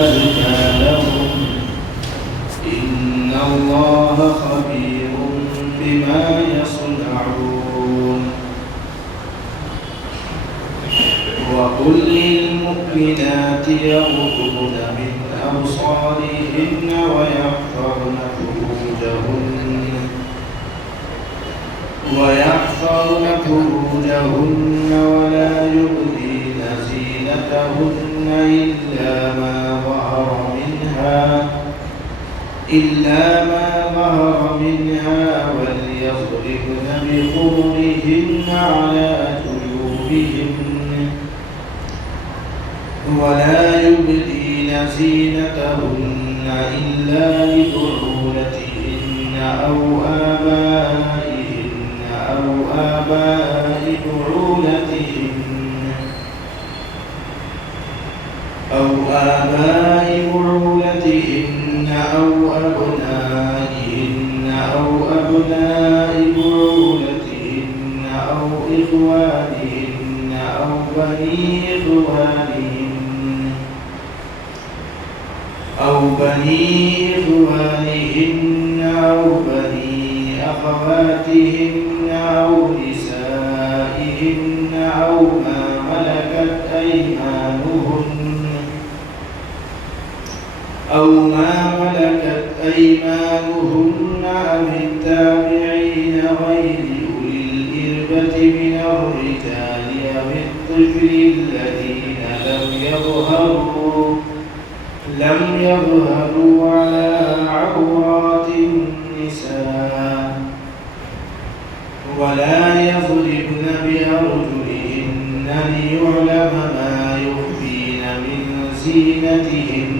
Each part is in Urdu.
لهم إن الله خبير بما يصنعون وقل للمؤمنات يغضضن من أبصارهن ويحفظن فروجهن ولا يبدين زينتهن إلا ما ظهر منها وليضربن بخمرهن على جيوبهن ولا يبدين زينتهن إلا لبعولتهن أو آبائهن أو آباء بعولتهن أو أبنائهن أو أبناء بعولتهن أو إخوانهن أو بني إخوانهن أو بني أخواتهن أو نسائهن أو ما ملكت أيمانهن أو التابعين غير أولي الإربة من الرجال أو الطفل الذين لم يظهروا على عورات النساء ولا يضربن بأرجلهن ليعلم ما يخفين من زينتهن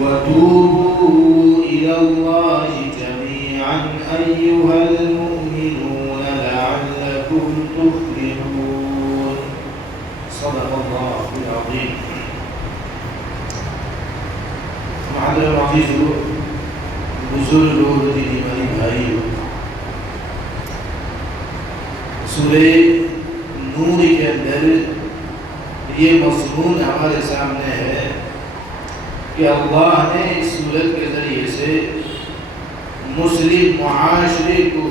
وتوبوا إلى الله جميعا أيها المؤمنون لعلكم تفلحون صدق الله العظيم. معذر عزیز بزرگوں دینی بھائیوں، سورہ نور کے اندر یہ مضمون ہمارے سامنے ہے کہ اللہ نے اس سورت کے ذریعے سے مسلم معاشرے کو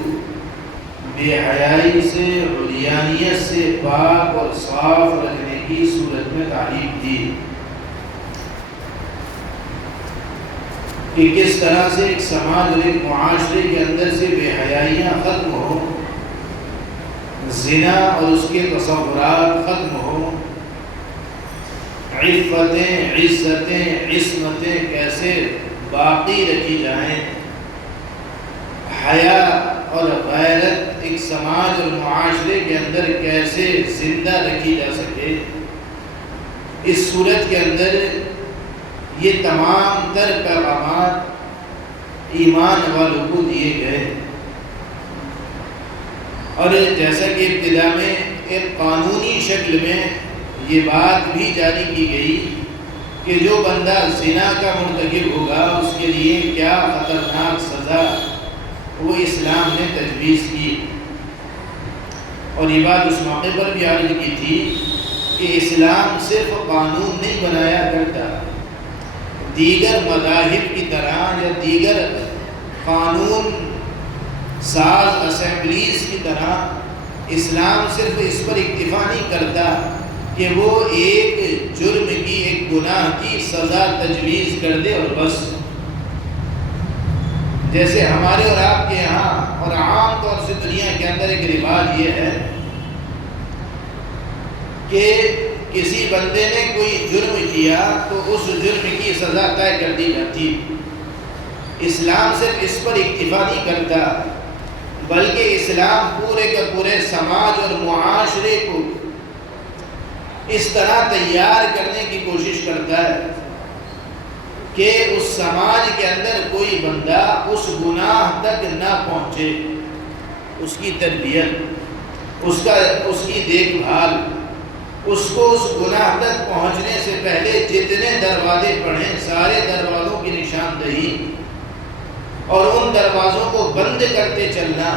بے حیائی سے عریانیت سے پاک اور صاف رکھنے کی صورت میں تعلیم دی کہ کس طرح سے ایک سماج اور ایک معاشرے کے اندر سے بے حیائیاں ختم ہوں، زنا اور اس کے تصورات ختم ہوں، عفتیں، عزتیں، عصمتیں کیسے باقی رکھی جائیں، حیا اور غیرت ایک سماج اور معاشرے کے اندر کیسے زندہ رکھی جا سکے، اس صورت کے اندر یہ تمام تر پیغامات ایمان والوں کو دیے گئے۔ اور جیسا کہ ابتدا میں ایک قانونی شکل میں یہ بات بھی جاری کی گئی کہ جو بندہ زنا کا مرتکب ہوگا اس کے لیے کیا خطرناک سزا وہ اسلام نے تجویز کی، اور یہ بات اس موقع پر بھی عرض کی تھی کہ اسلام صرف قانون نہیں بنایا کرتا، دیگر مذاہب کی طرح یا دیگر قانون ساز اسمبلیز کی طرح اسلام صرف اس پر اکتفا نہیں کرتا کہ وہ ایک جرم کی، ایک گناہ کی سزا تجویز کر دے اور بس۔ جیسے ہمارے اور آپ کے یہاں اور عام طور سے دنیا کے اندر ایک رواج یہ ہے کہ کسی بندے نے کوئی جرم کیا تو اس جرم کی سزا طے کر دی جاتی۔ اسلام صرف اس پر اکتفا نہیں کرتا بلکہ اسلام پورے کے پورے سماج اور معاشرے کو اس طرح تیار کرنے کی کوشش کرتا ہے کہ اس سماج کے اندر کوئی بندہ اس گناہ تک نہ پہنچے، اس کی تربیت، اس کی دیکھ بھال، اس کو اس گناہ تک پہنچنے سے پہلے جتنے دروازے پڑھیں سارے دروازوں کی نشاندہی اور ان دروازوں کو بند کرتے چلنا،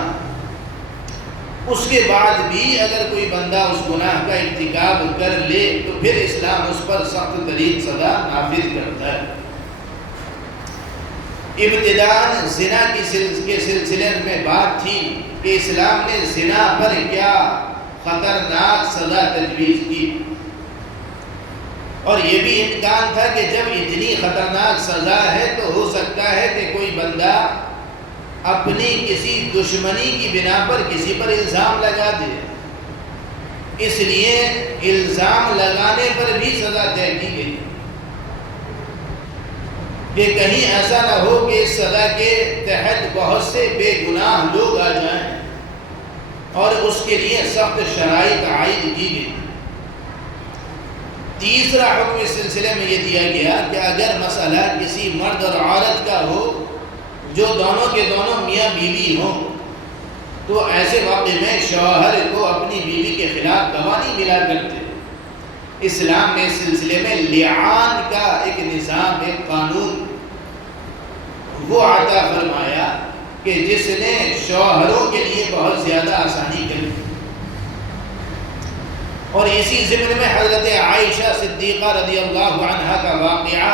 اس کے بعد بھی اگر کوئی بندہ اس گناہ کا ارتکاب کر لے تو پھر اسلام اس پر سخت ترین سزا نافذ کرتا ہے۔ ابتداءً زنا کے سلسلے میں بات تھی کہ اسلام نے زنا پر کیا خطرناک سزا تجویز کی، اور یہ بھی امکان تھا کہ جب اتنی خطرناک سزا ہے تو ہو سکتا ہے کہ کوئی بندہ اپنی کسی دشمنی کی بنا پر کسی پر الزام لگا دے، اس لیے الزام لگانے پر بھی سزا طے کی گئی کہ کہیں ایسا نہ ہو کہ اس سزا کے تحت بہت سے بے گناہ لوگ آ جائیں، اور اس کے لیے سخت شرائط عائد کی گئی۔ تیسرا حکم اس سلسلے میں یہ دیا گیا کہ اگر مسئلہ کسی مرد اور عورت کا ہو جو دونوں کے دونوں میاں بیوی ہوں، تو ایسے واقعے میں شوہر کو اپنی بیوی کے خلاف گواہ نہیں ملا کرتے۔ اسلام نے اس سلسلے میں لعان کا ایک نظام، ایک قانون وہ عطا فرمایا کہ جس نے شوہروں کے لیے بہت زیادہ آسانی کری۔ اور اسی ضمن میں حضرت عائشہ صدیقہ رضی اللہ عنہا کا واقعہ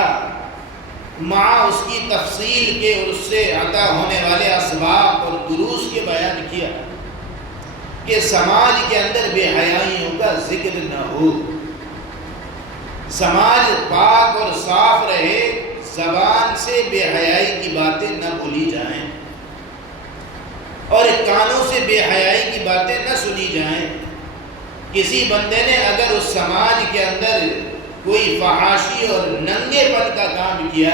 مع اس کی تفصیل کے اور اس سے عطا ہونے والے اسباب اور دروس کے بیان کیا کہ سماج کے اندر بے حیائیوں کا ذکر نہ ہو، سماج پاک اور صاف رہے، زبان سے بے حیائی کی باتیں نہ بولی جائیں اور کانوں سے بے حیائی کی باتیں نہ سنی جائیں۔ کسی بندے نے اگر اس سماج کے اندر کوئی فحاشی اور ننگے پن کا کام کیا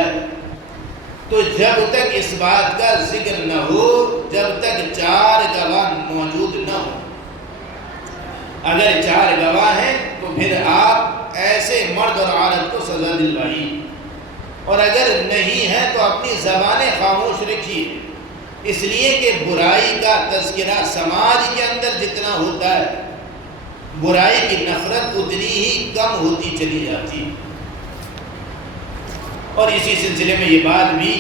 تو جب تک اس بات کا ذکر نہ ہو، جب تک 4 گواہ موجود نہ ہو، اگر 4 گواہ ہیں تو پھر آپ ایسے مرد اور عورت کو سزا دلوائیے، اور اگر نہیں ہے تو اپنی زبانیں خاموش رکھیے، اس لیے کہ برائی کا تذکرہ سماج کے اندر جتنا ہوتا ہے برائی کی نفرت اتنی ہی کم ہوتی چلی جاتی۔ اور اسی سلسلے میں یہ بات بھی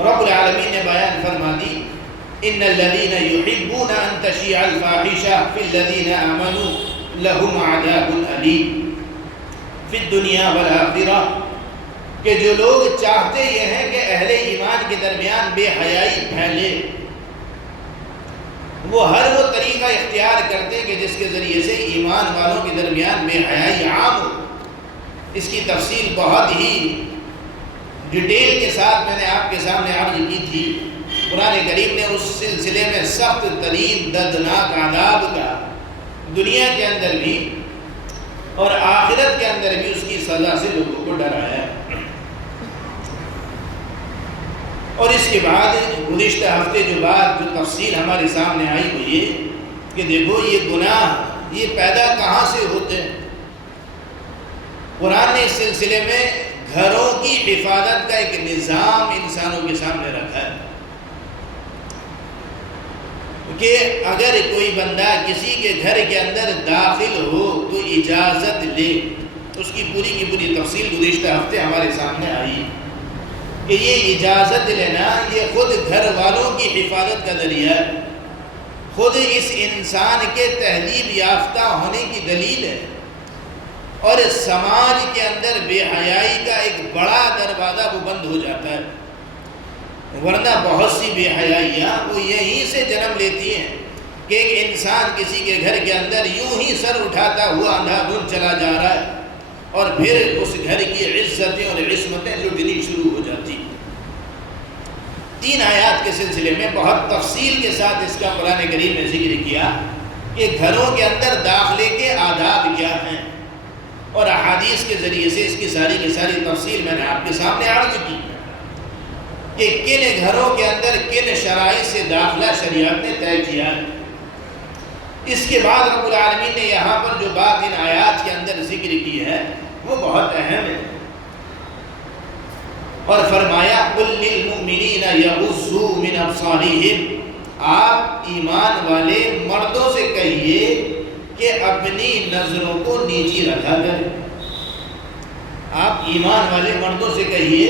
رب العالمین نے بیان فرما دی، ان الذین یحبون ان تشیع الفاحشہ فی الذین آمنوا لهم عذاب علیم فی الدنیا والآخرہ، کہ جو لوگ چاہتے یہ ہیں کہ اہل ایمان کے درمیان بے حیائی پھیلے، وہ ہر وہ طریقہ اختیار کرتے ہیں کہ جس کے ذریعے سے ایمان والوں کے درمیان بے حیائی عام ہو۔ اس کی تفصیل بہت ہی ڈیٹیل کے ساتھ میں نے آپ کے سامنے عرض کی تھی۔ قرآن کریم نے اس سلسلے میں سخت ترین دردناک عذاب کا دنیا کے اندر بھی اور آخرت کے اندر بھی اس کی سزا سے لوگوں کو ڈرایا۔ اور اس کے بعد گزشتہ ہفتے جو بات جو تفصیل ہمارے سامنے آئی وہ یہ کہ دیکھو یہ گناہ یہ پیدا کہاں سے ہوتے ہیں۔ قرآن نے اس سلسلے میں گھروں کی حفاظت کا ایک نظام انسانوں کے سامنے رکھا ہے کہ اگر کوئی بندہ کسی کے گھر کے اندر داخل ہو تو اجازت لے۔ اس کی پوری تفصیل گزشتہ ہفتے ہمارے سامنے آئی کہ یہ اجازت لینا یہ خود گھر والوں کی حفاظت کا ذریعہ ہے، خود اس انسان کے تہذیب یافتہ ہونے کی دلیل ہے، اور سماج کے اندر بے حیائی کا ایک بڑا دروازہ وہ بند ہو جاتا ہے۔ ورنہ بہت سی بے حیائیاں وہ یہیں سے جنم لیتی ہیں کہ ایک انسان کسی کے گھر کے اندر یوں ہی سر اٹھاتا ہوا اندھا دھند چلا جا رہا ہے اور پھر اس گھر کی عزتیں اور عصمتیں لٹنی شروع ہو جاتی۔ 3 آیات کے سلسلے میں بہت تفصیل کے ساتھ اس کا قرآن کریم نے ذکر کیا کہ گھروں کے اندر داخلے کے آداب کیا ہیں، اور احادیث کے ذریعے سے اس کی ساری تفصیل میں نے آپ کے سامنے عرض کی کہ کن گھروں کے اندر کن شرائط سے داخلہ شریعت نے طے کیا ہے۔ اس کے بعد رب العالمین نے یہاں پر جو بات ان آیات کے اندر ذکر کی ہے وہ بہت اہم ہے، اور فرمایا قُلْ لِلْمُؤْمِنِينَ يَغُضُّوا مِنْ أَبْصَارِهِمْ، آپ ایمان والے مردوں سے کہیے کہ اپنی نظروں کو نیچی رکھا کریں۔ آپ ایمان والے مردوں سے کہیے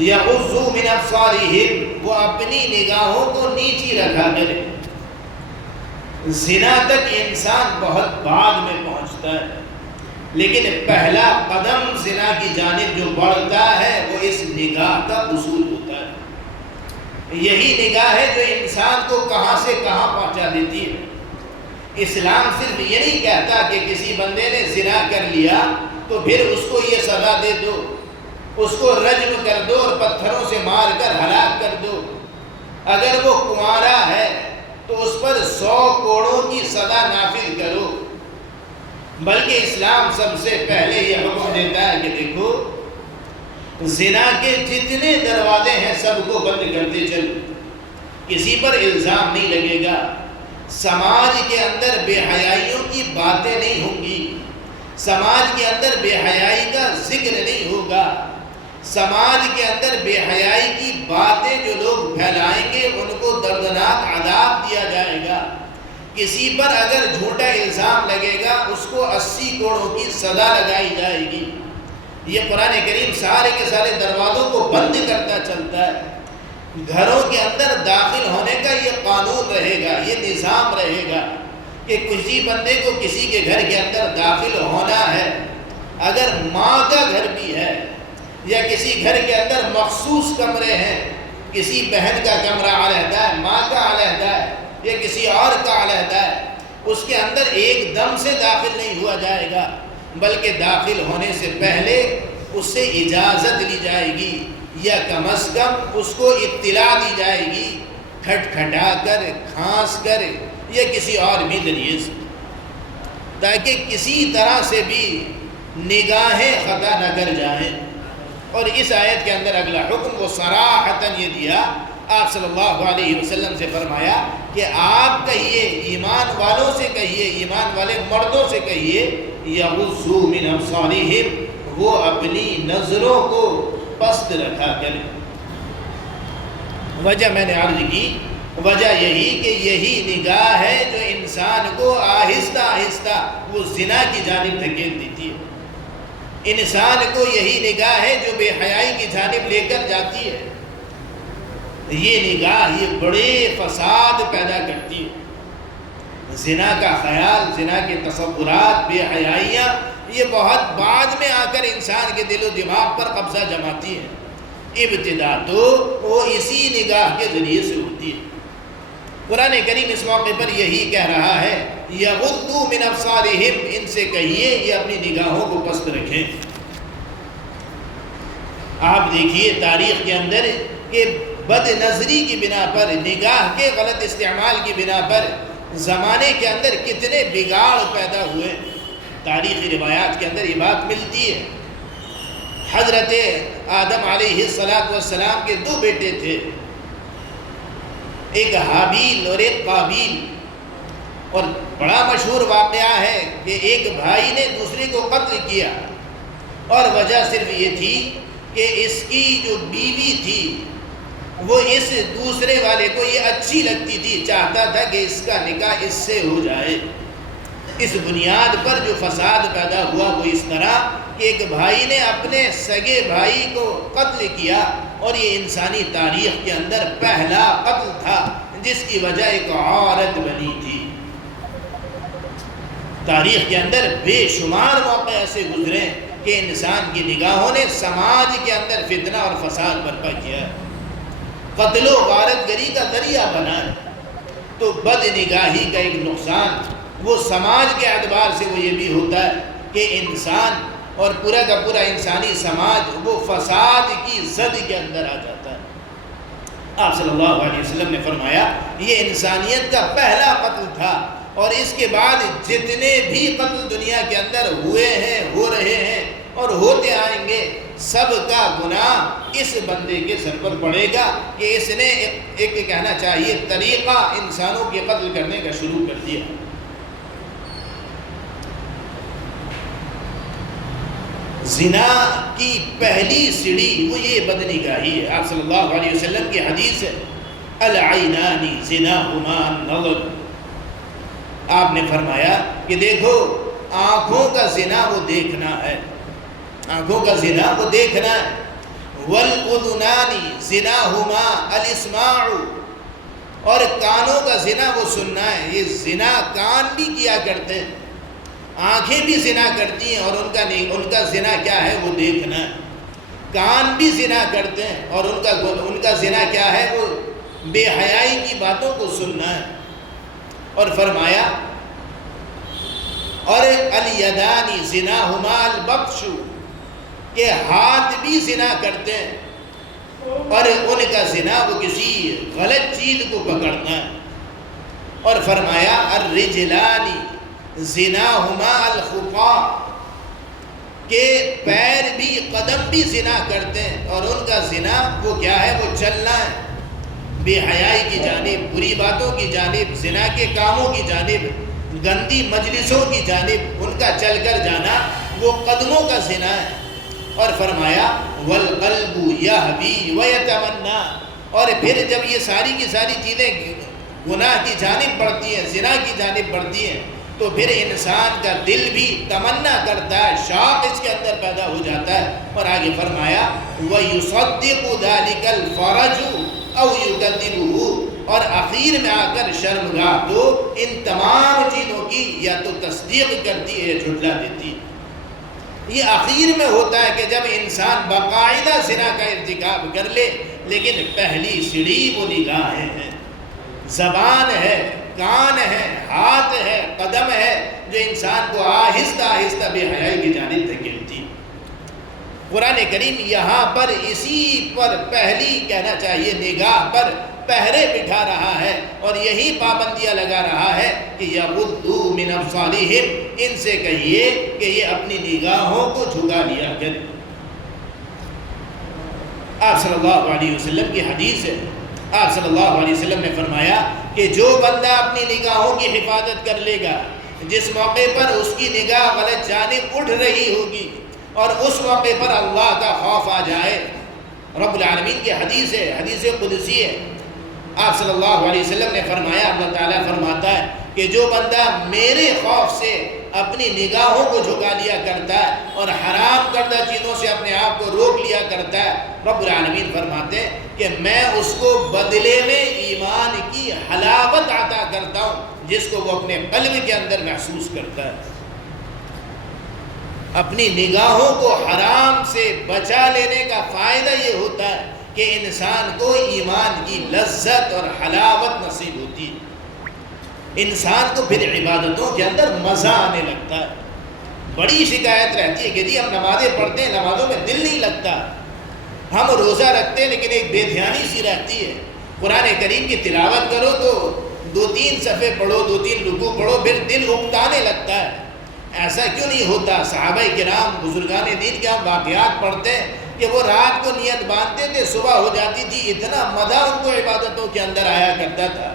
یغضوا من ابصارہم، وہ اپنی نگاہوں کو نیچی رکھا کریں۔ زنا تک انسان بہت بعد میں پہنچتا ہے، لیکن پہلا قدم زنا کی جانب جو بڑھتا ہے وہ اس نگاہ کا اصول ہوتا ہے۔ یہی نگاہ ہے جو انسان کو کہاں سے کہاں پہنچا دیتی ہے۔ اسلام صرف یہ نہیں کہتا کہ کسی بندے نے زنا کر لیا تو پھر اس کو یہ سزا دے دو، اس کو رجم کر دو اور پتھروں سے مار کر ہلاک کر دو۔ اگر وہ کنوارا ہے تو اس پر 100 کوڑوں کی سزا نافذ کرو۔ بلکہ اسلام سب سے پہلے یہ حکم دیتا ہے کہ دیکھو زنا کے جتنے دروازے ہیں سب کو بند کرتے چلو، کسی پر الزام نہیں لگے گا، سماج کے اندر بے حیائیوں کی باتیں نہیں ہوں گی، سماج کے اندر بے حیائی کا ذکر نہیں ہوگا، سماج کے اندر بے حیائی کی باتیں جو لوگ پھیلائیں گے ان کو دردناک عذاب دیا جائے گا۔ کسی پر اگر جھوٹا الزام لگے گا اس کو 80 کوڑوں کی سزا لگائی جائے گی۔ یہ قرآن کریم سارے کے سارے دروازوں کو بند کرتا چلتا ہے۔ گھروں کے اندر داخل ہونے کا یہ قانون رہے گا، یہ نظام رہے گا کہ کسی بندے کو کسی کے گھر کے اندر داخل ہونا ہے، اگر ماں کا گھر بھی ہے یا کسی گھر کے اندر مخصوص کمرے ہیں، کسی بہن کا کمرہ علیحدہ ہے، ماں کا علیحدہ ہے یا کسی اور کا علیحدہ ہے، اس کے اندر ایک دم سے داخل نہیں ہوا جائے گا، بلکہ داخل ہونے سے پہلے اس سے اجازت لی جائے گی یا کم از کم اس کو اطلاع دی جائے گی، کھٹکھٹا کر، کھانس کر یا کسی اور بھی ذریعے سے، تاکہ کسی طرح سے بھی نگاہیں خطا نہ کر جائیں۔ اور اس آیت کے اندر اگلا حکم وہ صراحتاً یہ دیا، آپ صلی اللہ علیہ وسلم سے فرمایا کہ آپ کہیے، ایمان والوں سے کہیے، ایمان والے مردوں سے کہیے، یغضوا من ابصارہم، وہ اپنی نظروں کو پست رکھا کریں۔ وجہ میں نے عرض کی، وجہ یہی کہ یہی نگاہ ہے جو انسان کو آہستہ آہستہ وہ زنا کی جانب دھکیل دیتی ہے، انسان کو یہی نگاہ ہے جو بے حیائی کی جانب لے کر جاتی ہے۔ یہ نگاہ یہ بڑے فساد پیدا کرتی ہے۔ زنا کا خیال، زنا کے تصورات، بے حیائیاں یہ بہت بعد میں آ کر انسان کے دل و دماغ پر قبضہ جماتی ہیں، ابتدا تو وہ اسی نگاہ کے ذریعے سے ہوتی ہے۔ قرآن کریم اس موقع پر یہی کہہ رہا ہے، یغضوا من ابصارہم، ان سے کہیے یہ اپنی نگاہوں کو پست رکھیں۔ آپ دیکھیے تاریخ کے اندر کہ بد نظری کی بنا پر، نگاہ کے غلط استعمال کی بنا پر زمانے کے اندر کتنے بگاڑ پیدا ہوئے۔ تاریخی روایات کے اندر یہ بات ملتی ہے۔ حضرت آدم علیہ السلام کے 2 بیٹے تھے، ایک حابیل اور ایک قابیل، اور بڑا مشہور واقعہ ہے کہ ایک بھائی نے دوسرے کو قتل کیا، اور وجہ صرف یہ تھی کہ اس کی جو بیوی تھی وہ اس دوسرے والے کو یہ اچھی لگتی تھی، چاہتا تھا کہ اس کا نکاح اس سے ہو جائے۔ اس بنیاد پر جو فساد پیدا ہوا وہ اس طرح کہ ایک بھائی نے اپنے سگے بھائی کو قتل کیا، اور یہ انسانی تاریخ کے اندر پہلا قتل تھا جس کی وجہ ایک عورت بنی تھی۔ تاریخ کے اندر بے شمار موقع ایسے گزرے کہ انسان کی نگاہوں نے سماج کے اندر فتنہ اور فساد برپا کیا، قتل و غارت گری کا ذریعہ بنا ہے۔ تو بد نگاہی کا ایک نقصان وہ سماج کے اعتبار سے وہ یہ بھی ہوتا ہے کہ انسان اور پورا کا پورا انسانی سماج وہ فساد کی زد کے اندر آ جاتا ہے۔ آپ صلی اللہ علیہ وسلم نے فرمایا یہ انسانیت کا پہلا قتل تھا، اور اس کے بعد جتنے بھی قتل دنیا کے اندر ہوئے ہیں، ہو رہے ہیں اور ہوتے آئیں گے، سب کا گناہ اس بندے کے سر پر پڑے گا کہ اس نے ایک کہنا چاہیے طریقہ انسانوں کے قتل کرنے کا شروع کر دیا۔ زنا کی پہلی سیڑھی وہ یہ بدنگاہی ہے۔ آپ صلی اللہ علیہ وسلم کی حدیث ہے، العینان زناہما النظر۔ آپ نے فرمایا کہ دیکھو آنکھوں کا زنا وہ دیکھنا ہے، آنکھوں کا زنا وہ دیکھنا ہے۔ والاذنان زناہما الاسماع، اور کانوں کا زنا وہ سننا ہے. یہ زنا کان بھی کیا کرتے ہیں, آنکھیں بھی زنا کرتی ہیں اور ان کا زنا کیا ہے وہ دیکھنا ہے. کان بھی زنا کرتے ہیں اور ان کا زنا کیا ہے وہ بے حیائی کی باتوں کو سننا ہے. اور فرمایا اور الیدانی زناہما البطش, کہ ہاتھ بھی زنا کرتے ہیں اور ان کا زنا وہ کسی غلط چیز کو پکڑنا ہے. اور فرمایا الرجلانی زناہما الخطا, کہ پیر بھی قدم بھی زنا کرتے ہیں اور ان کا زنا وہ کیا ہے وہ چلنا ہے, بے حیائی کی جانب, بری باتوں کی جانب, زنا کے کاموں کی جانب, گندی مجلسوں کی جانب ان کا چل کر جانا وہ قدموں کا زنا ہے. اور فرمایا والقلب یہوی ویتمنا, اور پھر جب یہ ساری کی ساری چیزیں گناہ کی جانب بڑھتی ہیں, زنا کی جانب بڑھتی ہیں, تو پھر انسان کا دل بھی تمنا کرتا ہے, شوق اس کے اندر پیدا ہو جاتا ہے. اور آگے فرمایا وَيُصَدِّقُ ذَلِكَ الْفَرَجُ أَوْ يُكَذِّبُهُ, اور آخر میں آ کر شرمگاہ تو ان تمام چیزوں کی یا تو تصدیق کرتی ہے یا جھٹلا دیتی ہے. یہ آخر میں ہوتا ہے کہ جب انسان باقاعدہ زنا کا ارتکاب کر لے, لیکن پہلی سیڑھی وہ نگاہیں ہیں, زبان ہے, کان ہے, ہاتھ ہے, قدم ہے, جو انسان کو آہستہ آہستہ بے حیائی کی جانب دھکیلتی. قرآن کریم یہاں پر اسی پر پہلی کہنا چاہیے نگاہ پر پہرے بٹھا رہا ہے اور یہی پابندیاں لگا رہا ہے کہ یغضوا من ابصارہم, ان سے کہیے کہ یہ اپنی نگاہوں کو جھکا لیا کریں. آپ صلی اللہ علیہ وسلم کی حدیث ہے, آپ صلی اللہ علیہ وسلم نے فرمایا کہ جو بندہ اپنی نگاہوں کی حفاظت کر لے گا, جس موقع پر اس کی نگاہ غلط جانب اٹھ رہی ہوگی اور اس موقع پر اللہ کا خوف آ جائے, رب العالمین کی حدیث ہے, حدیث قدسی ہے, آپ صلی اللہ علیہ وسلم نے فرمایا, اللہ تعالیٰ فرماتا ہے کہ جو بندہ میرے خوف سے اپنی نگاہوں کو جھکا لیا کرتا ہے اور حرام کردہ چیزوں سے اپنے آپ کو روک لیا کرتا ہے, رب العالمین فرماتے ہیں کہ میں اس کو بدلے میں ایمان کی حلاوت عطا کرتا ہوں, جس کو وہ اپنے قلب کے اندر محسوس کرتا ہے. اپنی نگاہوں کو حرام سے بچا لینے کا فائدہ یہ ہوتا ہے کہ انسان کو ایمان کی لذت اور حلاوت نصیب ہوتی ہے. انسان کو پھر عبادتوں کے اندر مزہ آنے لگتا ہے. بڑی شکایت رہتی ہے کہ جی ہم نمازیں پڑھتے ہیں, نمازوں میں دل نہیں لگتا, ہم روزہ رکھتے ہیں لیکن ایک بے دھیانی سی رہتی ہے. قرآن کریم کی تلاوت کرو تو 2-3 صفحے پڑھو, 2-3 رکوع پڑھو, پھر دل اکتانے لگتا ہے. ایسا کیوں نہیں ہوتا؟ صحابہ کرام بزرگان دین کے ہم واقعات پڑھتے ہیں کہ وہ رات کو نیت باندھتے تھے, صبح ہو جاتی تھی, اتنا مزہ ان کو عبادتوں کے اندر آیا کرتا تھا.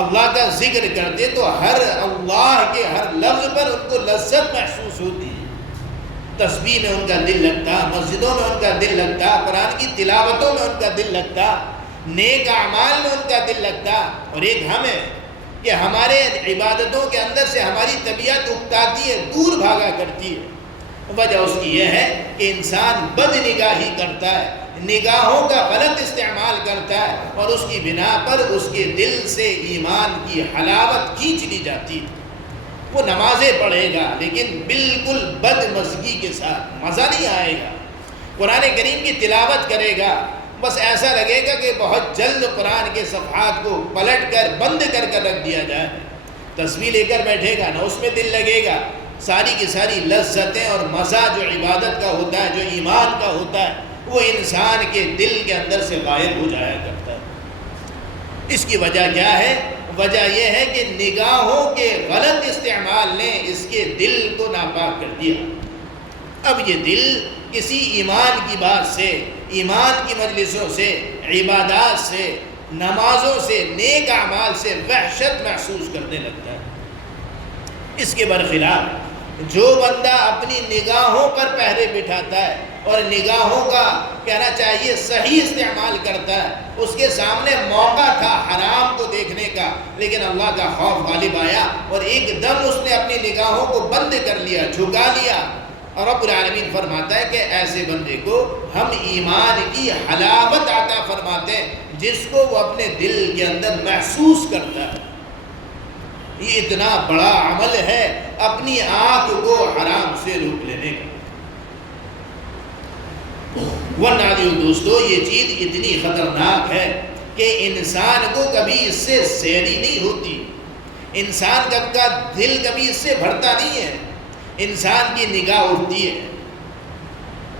اللہ کا ذکر کرتے تو ہر اللہ کے ہر لفظ پر ان کو لذت محسوس ہوتی. تسبیح میں ان کا دل لگتا, مسجدوں میں ان کا دل لگتا, قرآن کی تلاوتوں میں ان کا دل لگتا, نیک اعمال میں ان کا دل لگتا. اور ایک ہم ہے کہ ہمارے عبادتوں کے اندر سے ہماری طبیعت اکتاتی ہے, دور بھاگا کرتی ہے. وجہ اس کی یہ ہے کہ انسان بد نگاہی کرتا ہے, نگاہوں کا غلط استعمال کرتا ہے اور اس کی بنا پر اس کے دل سے ایمان کی حلاوت کھینچ لی جاتی ہے. وہ نمازیں پڑھے گا لیکن بالکل بد مزگی کے ساتھ, مزہ نہیں آئے گا. قرآن کریم کی تلاوت کرے گا, بس ایسا لگے گا کہ بہت جلد قرآن کے صفحات کو پلٹ کر بند کر کر رکھ دیا جائے. تسبیح لے کر بیٹھے گا, نہ اس میں دل لگے گا. ساری کی ساری لذتیں اور مزہ جو عبادت کا ہوتا ہے, جو ایمان کا ہوتا ہے, وہ انسان کے دل کے اندر سے غائب ہو جایا کرتا ہے. اس کی وجہ کیا ہے؟ وجہ یہ ہے کہ نگاہوں کے غلط استعمال نے اس کے دل کو ناپاک کر دیا. اب یہ دل کسی ایمان کی بات سے, ایمان کی مجلسوں سے, عبادات سے, نمازوں سے, نیک اعمال سے وحشت محسوس کرنے لگتا ہے. اس کے برخلاف جو بندہ اپنی نگاہوں پر پہرے بٹھاتا ہے اور نگاہوں کا کہنا چاہیے صحیح استعمال کرتا ہے, اس کے سامنے موقع تھا حرام کو دیکھنے کا, لیکن اللہ کا خوف غالب آیا اور ایک دم اس نے اپنی نگاہوں کو بند کر لیا, جھکا لیا, اور رب العالمین فرماتا ہے کہ ایسے بندے کو ہم ایمان کی حلاوت عطا فرماتے ہیں جس کو وہ اپنے دل کے اندر محسوس کرتا ہے۔ یہ اتنا بڑا عمل ہے اپنی آنکھ کو حرام سے روک لینے کا۔ ورنہ دوستو یہ چیز اتنی خطرناک ہے کہ انسان کو کبھی اس سے سیری نہیں ہوتی، انسان کا دل کبھی اس سے بھرتا نہیں ہے، انسان کی نگاہ اٹھتی ہے۔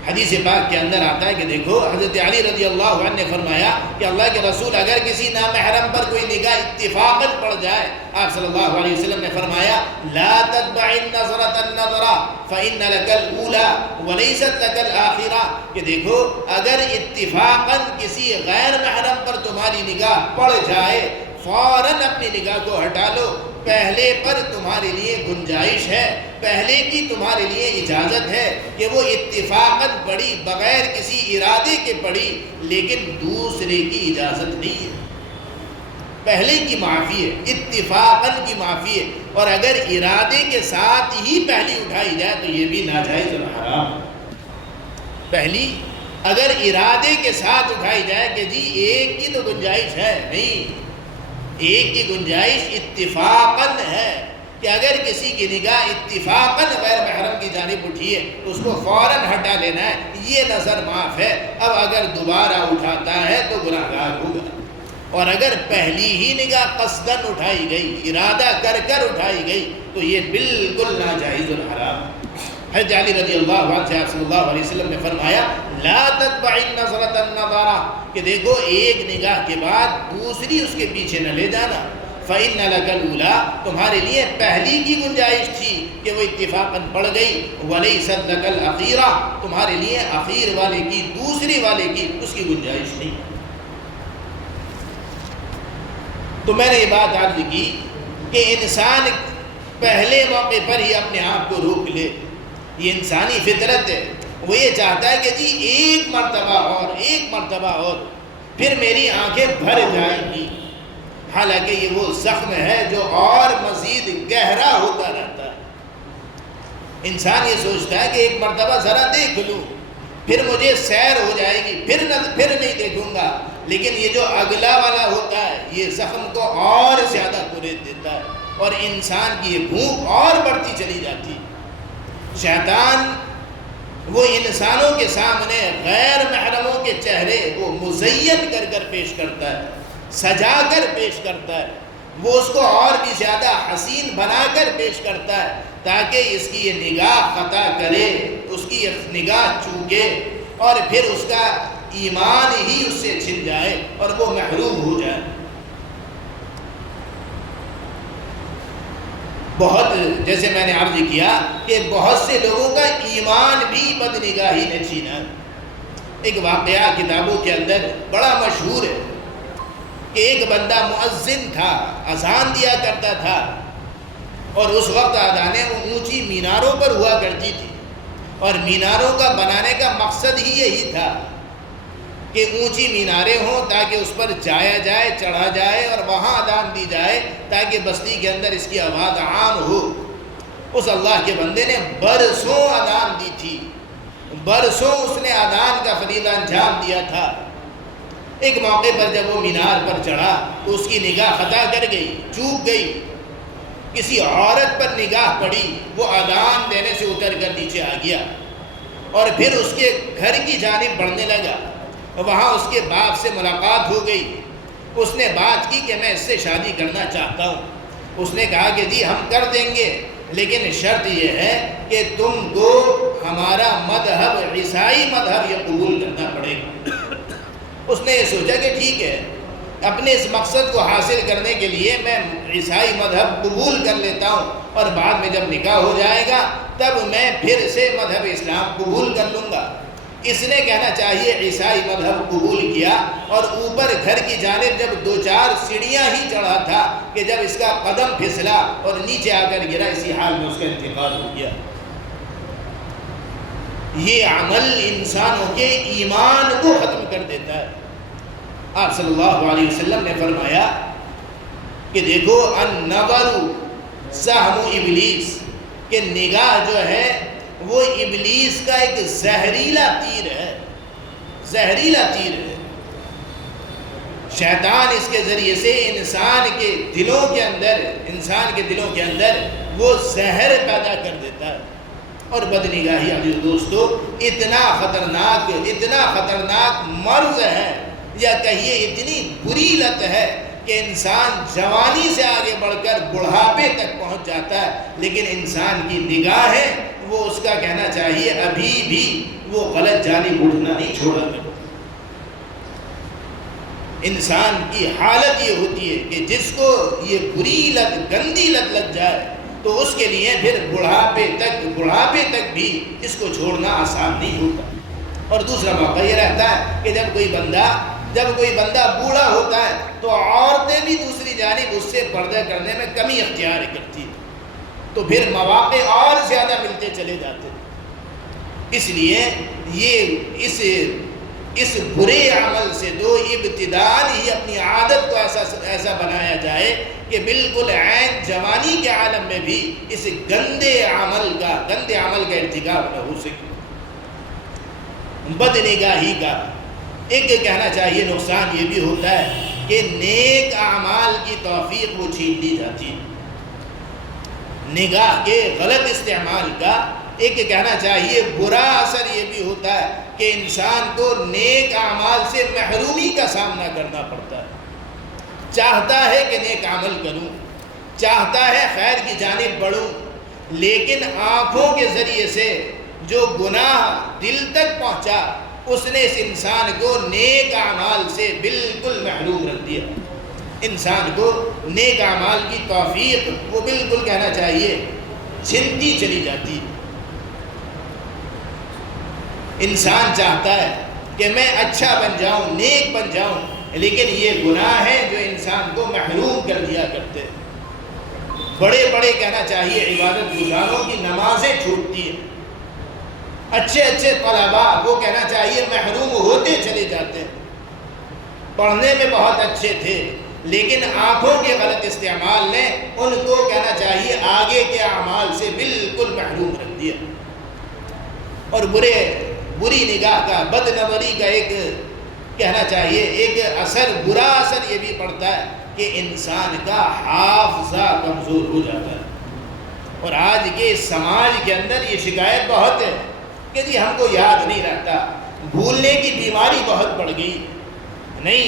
حدیث پاک کے اندر آتا ہے کہ دیکھو حضرت علی رضی اللہ عنہ نے فرمایا کہ اللہ کے رسول اگر کسی نامحرم پر کوئی نگاہ اتفاقاً پڑ جائے، آپ صلی اللہ علیہ وسلم نے فرمایا لا تتبع النظرة النظرة فإن لك الأولى وليست لك الآخرة، کہ دیکھو اگر اتفاقاً کسی غیر محرم پر تمہاری نگاہ پڑ جائے فوراً اپنی نگاہ کو ہٹا لو، پہلے پر تمہارے لیے گنجائش ہے، پہلے کی تمہارے لیے اجازت ہے کہ وہ اتفاقاً پڑھی، بغیر کسی ارادے کے پڑھی، لیکن دوسرے کی اجازت نہیں ہے۔ پہلے کی معافی ہے، اتفاقاً کی معافی ہے، اور اگر ارادے کے ساتھ ہی پہلی اٹھائی جائے تو یہ بھی ناجائز اور حرام۔ پہلی اگر ارادے کے ساتھ اٹھائی جائے کہ جی ایک کی تو گنجائش ہے، نہیں، ایک کی گنجائش اتفاقاً ہے کہ اگر کسی کی نگاہ اتفاقاً غیر محرم کی جانب اٹھی ہے تو اس کو فوراً ہٹا لینا ہے، یہ نظر معاف ہے۔ اب اگر دوبارہ اٹھاتا ہے تو گناہگار ہوگا، اور اگر پہلی ہی نگاہ قصداً اٹھائی گئی، ارادہ کر کر اٹھائی گئی تو یہ بالکل ناجائز اور حرام۔ حضرت علی رضی اللہ عنہ سے آپ صلی اللہ علیہ وسلم نے فرمایا لا تتبع النظرة النظرة، کہ دیکھو ایک نگاہ کے بعد دوسری اس کے پیچھے نہ لے جانا۔ فإن لك الأولى، تمہارے لیے پہلی کی گنجائش تھی کہ وہ اتفاقاً پڑ گئی، وليست لك الأخيرة، تمہارے لیے اخیر والے کی، دوسری والے کی، اس کی گنجائش نہیں۔ تو میں نے یہ بات عرض کی کہ انسان پہلے موقع پر ہی اپنے آپ کو روک لے، یہ انسانی فطرت ہے، وہ یہ چاہتا ہے کہ جی ایک مرتبہ اور، ایک مرتبہ اور، پھر میری آنکھیں بھر جائیں گی، حالانکہ یہ وہ زخم ہے جو اور مزید گہرا ہوتا رہتا ہے۔ انسان یہ سوچتا ہے کہ ایک مرتبہ ذرا دیکھ لوں، پھر مجھے سیر ہو جائے گی، پھر نہیں دیکھوں گا، لیکن یہ جو اگلا والا ہوتا ہے یہ زخم کو اور زیادہ کریت دیتا ہے، اور انسان کی یہ بھوک اور بڑھتی چلی جاتی ہے۔ شیطان وہ انسانوں کے سامنے غیر محرموں کے چہرے وہ مزین کر کر پیش کرتا ہے، سجا کر پیش کرتا ہے، وہ اس کو اور بھی زیادہ حسین بنا کر پیش کرتا ہے تاکہ اس کی یہ نگاہ خطا کرے، اس کی یہ نگاہ چوکے، اور پھر اس کا ایمان ہی اس سے چھن جائے اور وہ محروم ہو جائے۔ بہت جیسے میں نے عرض کیا کہ بہت سے لوگوں کا ایمان بھی بدنگاہی نے چھینا۔ ایک واقعہ کتابوں کے اندر بڑا مشہور ہے کہ ایک بندہ مؤذن تھا، اذان دیا کرتا تھا، اور اس وقت اذانیں وہ اونچی میناروں پر ہوا کرتی تھی، اور میناروں کا بنانے کا مقصد ہی یہی تھا کہ اونچی میناریں ہوں تاکہ اس پر جایا جائے، چڑھا جائے اور وہاں اذان دی جائے تاکہ بستی کے اندر اس کی آواز عام ہو۔ اس اللہ کے بندے نے برسوں اذان دی تھی، برسوں اس نے اذان کا فریضہ انجام دیا تھا۔ ایک موقع پر جب وہ مینار پر چڑھا تو اس کی نگاہ خطا کر گئی، چوک گئی، کسی عورت پر نگاہ پڑی، وہ اذان دینے سے اتر کر نیچے آ گیا، اور پھر اس کے گھر کی جانب بڑھنے لگا۔ وہاں اس کے باپ سے ملاقات ہو گئی، اس نے بات کی کہ میں اس سے شادی کرنا چاہتا ہوں۔ اس نے کہا کہ جی ہم کر دیں گے، لیکن شرط یہ ہے کہ تم کو ہمارا مذہب، عیسائی مذہب یہ قبول کرنا پڑے گا۔ اس نے یہ سوچا کہ ٹھیک ہے، اپنے اس مقصد کو حاصل کرنے کے لیے میں عیسائی مذہب قبول کر لیتا ہوں، اور بعد میں جب نکاح ہو جائے گا تب میں پھر سے مذہب اسلام قبول کر لوں گا۔ اس نے کہنا چاہیے عیسائی مذہب قبول کیا، اور اوپر گھر کی جانب جب 2-4 سیڑھیاں ہی چڑھا تھا کہ جب اس کا قدم پھسلا اور نیچے آ کر گرا، اسی حال میں اس کا انتقال ہو گیا۔ یہ عمل انسانوں کے ایمان کو ختم کر دیتا ہے۔ آپ صلی اللہ علیہ وسلم نے فرمایا کہ دیکھو النظر سہم ابلیس، کہ نگاہ جو ہے وہ ابلیس کا ایک زہریلا تیر ہے، زہریلا تیر ہے۔ شیطان اس کے ذریعے سے انسان کے دلوں کے اندر وہ زہر پیدا کر دیتا ہے۔ اور بدنگاہی عزیز دوستو اتنا خطرناک مرض ہے، یا کہیے اتنی بری لت ہے کہ انسان جوانی سے آگے بڑھ کر بڑھاپے تک پہنچ جاتا ہے، لیکن انسان کی نگاہ ہے وہ اس کا کہنا چاہیے ابھی بھی وہ غلط جانب اٹھنا نہیں چھوڑا کرتا۔ انسان کی حالت یہ ہوتی ہے کہ جس کو یہ بری لت، گندی لت لگ جائے تو اس کے لیے پھر بڑھاپے تک بھی اس کو چھوڑنا آسان نہیں ہوتا۔ اور دوسرا موقع یہ رہتا ہے کہ جب کوئی بندہ بوڑھا ہوتا ہے تو عورتیں بھی دوسری جانب اس سے پردہ کرنے میں کمی اختیار کرتی ہیں، تو پھر مواقع اور زیادہ ملتے چلے جاتے ہیں۔ اس لیے یہ اس برے عمل سے تو ابتداءً ہی اپنی عادت کو ایسا بنایا جائے کہ بالکل عین جوانی کے عالم میں بھی اس گندے عمل کا ارتکاب نہ ہو سکے۔ بدنگاہی کا ایک کہنا چاہیے نقصان یہ بھی ہوتا ہے کہ نیک اعمال کی توفیق وہ چھین لی جاتی ہے۔ نگاہ کے غلط استعمال کا ایک کہنا چاہیے برا اثر یہ بھی ہوتا ہے کہ انسان کو نیک اعمال سے محرومی کا سامنا کرنا پڑتا ہے۔ چاہتا ہے کہ نیک عمل کروں، چاہتا ہے خیر کی جانب بڑھوں، لیکن آنکھوں کے ذریعے سے جو گناہ دل تک پہنچا اس نے اس انسان کو نیک اعمال سے بالکل محروم رکھ دیا۔ انسان کو نیک اعمال کی توفیق وہ بالکل کہنا چاہیے چھنتی چلی جاتی ہے۔ انسان چاہتا ہے کہ میں اچھا بن جاؤں، نیک بن جاؤں، لیکن یہ گناہ ہیں جو انسان کو محروم کر دیا کرتے ہیں۔ بڑے کہنا چاہیے عبادت گزاروں کی نمازیں چھوٹتی ہیں، اچھے طلباء وہ کہنا چاہیے محروم ہوتے چلے جاتے ہیں، پڑھنے میں بہت اچھے تھے لیکن آنکھوں کے غلط استعمال نے ان کو کہنا چاہیے آگے کے اعمال سے بالکل محروم رکھ دیا۔ اور بری نگاہ کا، بد نظری کا ایک کہنا چاہیے ایک برا اثر یہ بھی پڑتا ہے کہ انسان کا حافظہ کمزور ہو جاتا ہے۔ اور آج کے سماج کے اندر یہ شکایت بہت ہے کہ جی ہم کو یاد نہیں رہتا، بھولنے کی بیماری بہت بڑھ گئی۔ نہیں،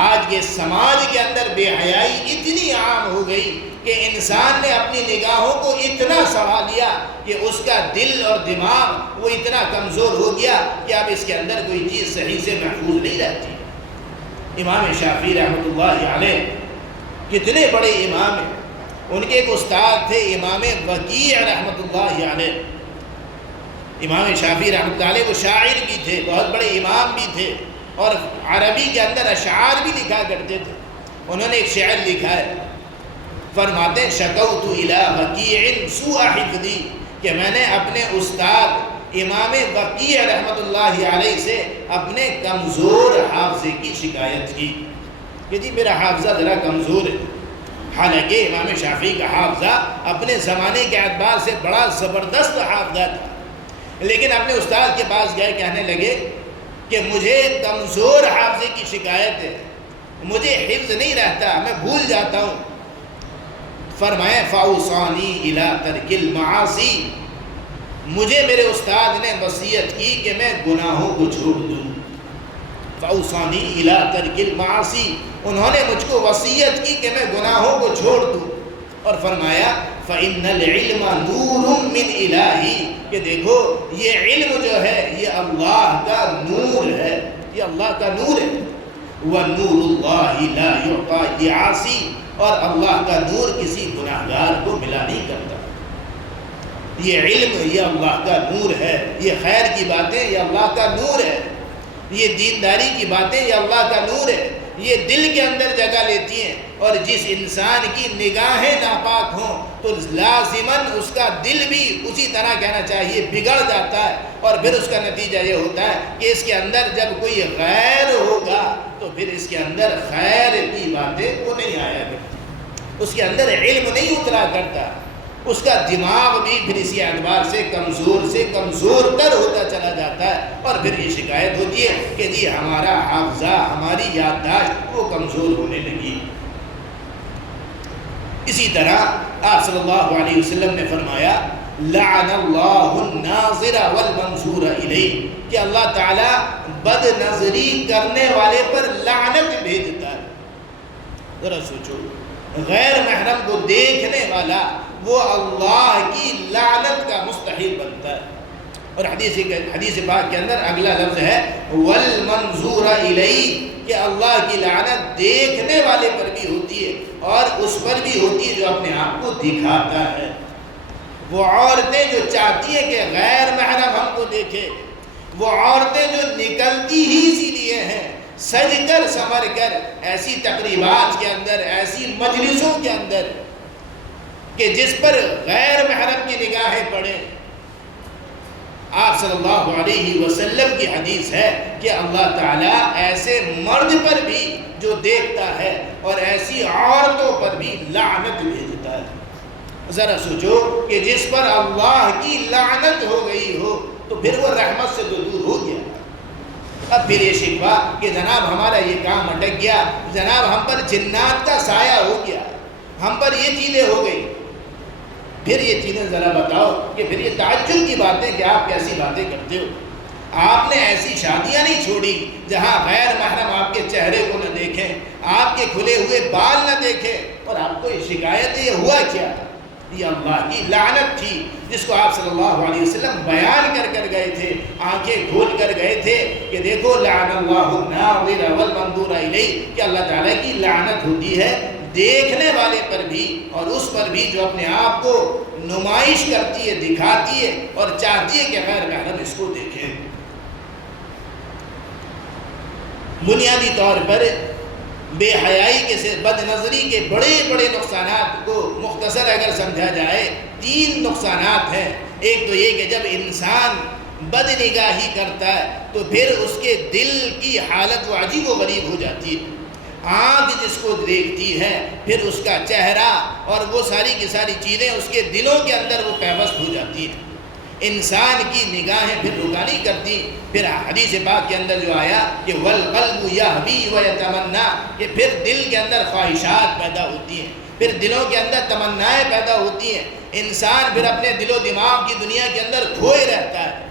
آج کے سماج کے اندر بے حیائی اتنی عام ہو گئی کہ انسان نے اپنی نگاہوں کو اتنا سڑا لیا کہ اس کا دل اور دماغ وہ اتنا کمزور ہو گیا کہ اب اس کے اندر کوئی چیز صحیح سے محفوظ نہیں رہتی۔ امام شافعی رحمۃ اللہ علیہ کتنے بڑے امام ہیں، ان کے ایک استاد تھے امام وکیع رحمۃ اللہ علیہ۔ امام شافعی رحمۃ اللہ علیہ وہ شاعر بھی تھے، بہت بڑے امام بھی تھے، اور عربی کے اندر اشعار بھی لکھا کرتے تھے۔ انہوں نے ایک شعر لکھا ہے، فرماتے ہیں شکوت الی وکیع سوء حفظی، کہ میں نے اپنے استاد امام وکیع رحمۃ اللہ علیہ سے اپنے کمزور حافظے کی شکایت کی کہ جی میرا حافظہ ذرا کمزور ہے۔ حالانکہ امام شافعی کا حافظہ اپنے زمانے کے اعتبار سے بڑا زبردست حافظہ تھا، لیکن اپنے استاد کے پاس گئے، کہنے لگے کہ مجھے کمزور حافظے کی شکایت ہے، مجھے حفظ نہیں رہتا، میں بھول جاتا ہوں۔ فرمایا فاوصانی الی ترک المعاصی، مجھے میرے استاد نے وصیت کی کہ میں گناہوں کو چھوڑ دوں۔ فاوصانی الی ترک المعاصی، انہوں نے مجھ کو وصیت کی کہ میں گناہوں کو چھوڑ دوں۔ اور فرمایا فإن العلم نور من الہی، کہ دیکھو یہ علم جو ہے یہ اللہ کا نور ہے، یہ اللہ کا نور ہے۔ وَنُورُ اللَّهِ لَا يُعْطَىٰ لِعَاصِي، اور اللہ کا نور کسی گناہگار کو ملا نہیں کرتا۔ یہ علم یہ اللہ کا نور ہے، یہ خیر کی باتیں یہ اللہ کا نور ہے، یہ دینداری کی باتیں یہ اللہ کا نور ہے، یہ دل کے اندر جگہ لیتی ہیں۔ اور جس انسان کی نگاہیں ناپاک ہوں تو لازماً اس کا دل بھی اسی طرح کہنا چاہیے بگڑ جاتا ہے، اور پھر اس کا نتیجہ یہ ہوتا ہے کہ اس کے اندر جب کوئی غیر ہوگا تو پھر اس کے اندر خیر کی باتیں وہ نہیں آیا کرتی، اس کے اندر علم نہیں اترا کرتا۔ اس کا دماغ بھی پھر اسی اعتبار سے کمزور تر ہوتا چلا جاتا ہے، اور پھر یہ شکایت ہوتی ہے کہ جی ہمارا حافظہ، ہماری یادداشت وہ کمزور ہونے لگی۔ اسی طرح آپ صلی اللہ علیہ وسلم نے فرمایا لعن اللہ الناظر والمنظور الیہ، کہ اللہ تعالیٰ بد نظری کرنے والے پر لعنت بھیجتا ہے۔ ذرا سوچو، غیر محرم کو دیکھنے والا وہ اللہ کی لعنت کا مستحق بنتا ہے۔ اور حدیث پاک کے اندر اگلا لفظ ہے والمنظور الیہ، کہ اللہ کی لعنت دیکھنے والے پر بھی ہوتی ہے اور اس پر بھی ہوتی ہے جو اپنے آپ کو دکھاتا ہے۔ وہ عورتیں جو چاہتی ہیں کہ غیر محرم ہم کو دیکھے، وہ عورتیں جو نکلتی ہی اسی لیے ہیں، سج کر سنور کر ایسی تقریبات کے اندر، ایسی مجلسوں کے اندر کہ جس پر غیر محرم کی نگاہیں پڑیں۔ آپ صلی اللہ علیہ وسلم کی حدیث ہے کہ اللہ تعالیٰ ایسے مرد پر بھی جو دیکھتا ہے اور ایسی عورتوں پر بھی لعنت بھیجتا ہے۔ ذرا سوچو کہ جس پر اللہ کی لعنت ہو گئی ہو تو پھر وہ رحمت سے تو دور ہو گیا۔ اب پھر یہ شکوہ کہ جناب ہمارا یہ کام اٹک گیا، جناب ہم پر جنات کا سایہ ہو گیا، ہم پر یہ چیزیں ہو گئی۔ پھر یہ چیزیں ذرا بتاؤ کہ پھر یہ تعجب کی باتیں کہ آپ کیسی باتیں کرتے ہو۔ آپ نے ایسی شادیاں نہیں چھوڑی جہاں غیر محرم آپ کے چہرے کو نہ دیکھیں، آپ کے کھلے ہوئے بال نہ دیکھیں، اور آپ کو یہ شکایت ہے، یہ ہوا کیا؟ یہ اللہ کی لعنت تھی جس کو آپ صلی اللہ علیہ وسلم بیان کر گئے تھے، آنکھیں کھول کر گئے تھے کہ دیکھو لعن اللہ الناظر والمنظور الیہ، کہ اللہ تعالیٰ کی لعنت ہوتی ہے دیکھنے والے پر بھی اور اس پر بھی جو اپنے آپ کو نمائش کرتی ہے، دکھاتی ہے اور چاہتی ہے کہ غیر محرم اس کو دیکھیں۔ بنیادی طور پر بے حیائی کے بد نظری کے بڑے بڑے نقصانات کو مختصر اگر سمجھا جائے، 3 نقصانات ہیں۔ ایک تو یہ کہ جب انسان بد نگاہی کرتا ہے تو پھر اس کے دل کی حالت وہ عجیب و غریب ہو جاتی ہے۔ آنکھ جس کو دیکھتی ہے پھر اس کا چہرہ اور وہ ساری کی ساری چیزیں اس کے دلوں کے اندر وہ پیوست ہو جاتی ہیں۔ انسان کی نگاہیں پھر رکا نہیں کرتی۔ پھر حدیث پاک کے اندر جو آیا کہ والقلب یہوی ویتمنا، کہ پھر دل کے اندر خواہشات پیدا ہوتی ہیں، پھر دلوں کے اندر تمنائیں پیدا ہوتی ہیں۔ انسان پھر اپنے دل و دماغ کی دنیا کے اندر کھوئے رہتا ہے۔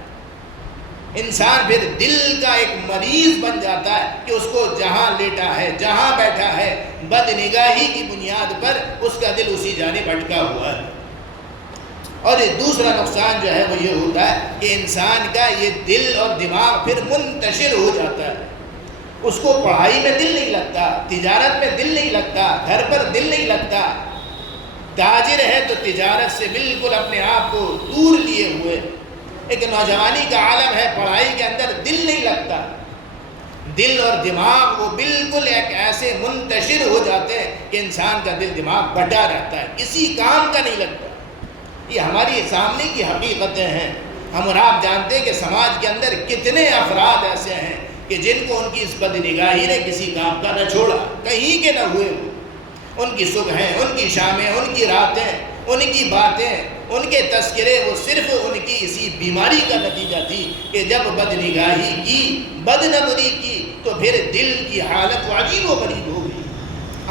انسان پھر دل کا ایک مریض بن جاتا ہے کہ اس کو جہاں لیٹا ہے، جہاں بیٹھا ہے، بد نگاہی کی بنیاد پر اس کا دل اسی جانب بھٹکا ہوا ہے۔ اور دوسرا نقصان جو ہے وہ یہ ہوتا ہے کہ انسان کا یہ دل اور دماغ پھر منتشر ہو جاتا ہے۔ اس کو پڑھائی میں دل نہیں لگتا، تجارت میں دل نہیں لگتا، گھر پر دل نہیں لگتا۔ تاجر ہے تو تجارت سے بالکل اپنے آپ کو دور لیے ہوئے۔ ایک نوجوانی کا عالم ہے، پڑھائی کے اندر دل نہیں لگتا۔ دل اور دماغ وہ بالکل ایک ایسے منتشر ہو جاتے ہیں کہ انسان کا دل دماغ بٹا رہتا ہے، کسی کام کا نہیں لگتا۔ یہ ہماری سامنے کی حقیقتیں ہیں۔ ہم اور آپ جانتے ہیں کہ سماج کے اندر کتنے افراد ایسے ہیں کہ جن کو ان کی اس بد نگاہی نے کسی کام کا نہ چھوڑا، کہیں کے نہ ہوئے۔ ان کی صبحیں، ان کی شامیں، ان کی راتیں، ان کی باتیں، ان کے تذکرے وہ صرف ان کی اسی بیماری کا نتیجہ تھی کہ جب بد نگاہی کی، بد نظری کی تو پھر دل کی حالت عجیب و غریب ہو گئی۔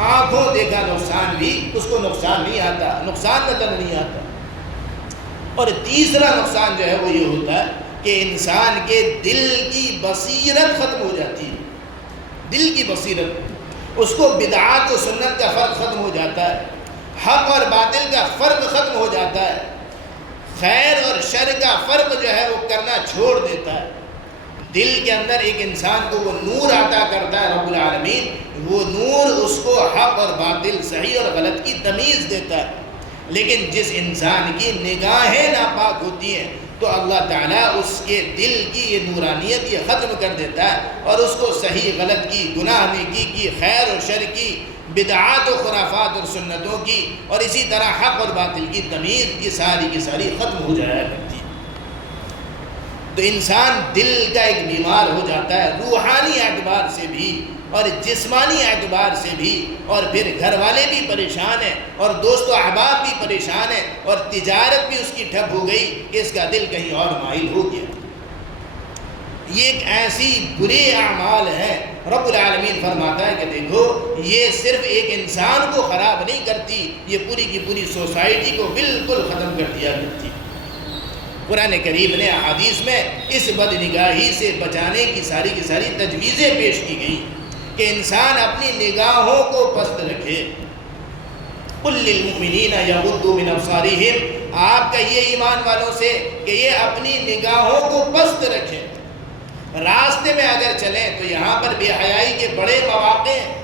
آنکھوں دیکھا نقصان بھی اس کو نقصان نہیں آتا، نقصان نظر نہیں آتا۔ اور تیسرا نقصان جو ہے وہ یہ ہوتا ہے کہ انسان کے دل کی بصیرت ختم ہو جاتی ہے۔ دل کی بصیرت، اس کو بدعات و سنت کا فرق ختم ہو جاتا ہے، حق اور باطل کا فرق ختم ہو جاتا ہے، خیر اور شر کا فرق جو ہے وہ کرنا چھوڑ دیتا ہے۔ دل کے اندر ایک انسان کو وہ نور عطا کرتا ہے رب العالمین، وہ نور اس کو حق اور باطل، صحیح اور غلط کی تمیز دیتا ہے۔ لیکن جس انسان کی نگاہیں ناپاک ہوتی ہیں تو اللہ تعالیٰ اس کے دل کی یہ نورانیت یہ ختم کر دیتا ہے اور اس کو صحیح غلط کی، گناہ نیکی کی، خیر اور شر کی، بدعات و خرافات اور سنتوں کی، اور اسی طرح حق اور باطل کی تمیز کی ساری ختم ہو جایا کرتی ہے۔ تو انسان دل کا ایک بیمار ہو جاتا ہے، روحانی اعتبار سے بھی اور جسمانی اعتبار سے بھی، اور پھر گھر والے بھی پریشان ہیں اور دوست و احباب بھی پریشان ہیں اور تجارت بھی اس کی ٹھپ ہو گئی کہ اس کا دل کہیں اور مائل ہو گیا۔ یہ ایک ایسی برے اعمال ہے، رب العالمین فرماتا ہے کہ دیکھو یہ صرف ایک انسان کو خراب نہیں کرتی، یہ پوری کی پوری سوسائٹی کو بالکل ختم کر دیا کرتی۔ قرآن کریم نے احادیث میں اس بد نگاہی سے بچانے کی ساری تجویزیں پیش کی گئی کہ انسان اپنی نگاہوں کو پست رکھے۔ قل للمؤمنین یغضوا من ابصارہم، آپ کہیے ایمان والوں سے کہ یہ اپنی نگاہوں کو پست رکھیں۔ راستے میں اگر چلیں تو یہاں پر بے حیائی کے بڑے مواقع ہیں،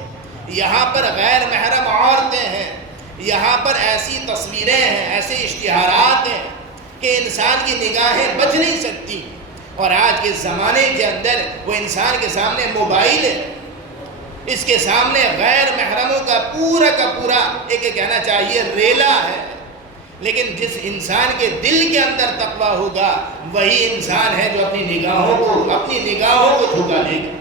یہاں پر غیر محرم عورتیں ہیں، یہاں پر ایسی تصویریں ہیں، ایسے اشتہارات ہیں کہ انسان کی نگاہیں بچ نہیں سکتی۔ اور آج کے زمانے کے اندر وہ انسان کے سامنے موبائل ہے، اس کے سامنے غیر محرموں کا پورا ایک کہنا چاہیے ریلا ہے۔ لیکن جس انسان کے دل کے اندر تقویٰ ہوگا وہی انسان ہے جو اپنی نگاہوں کو جھکا لے گا۔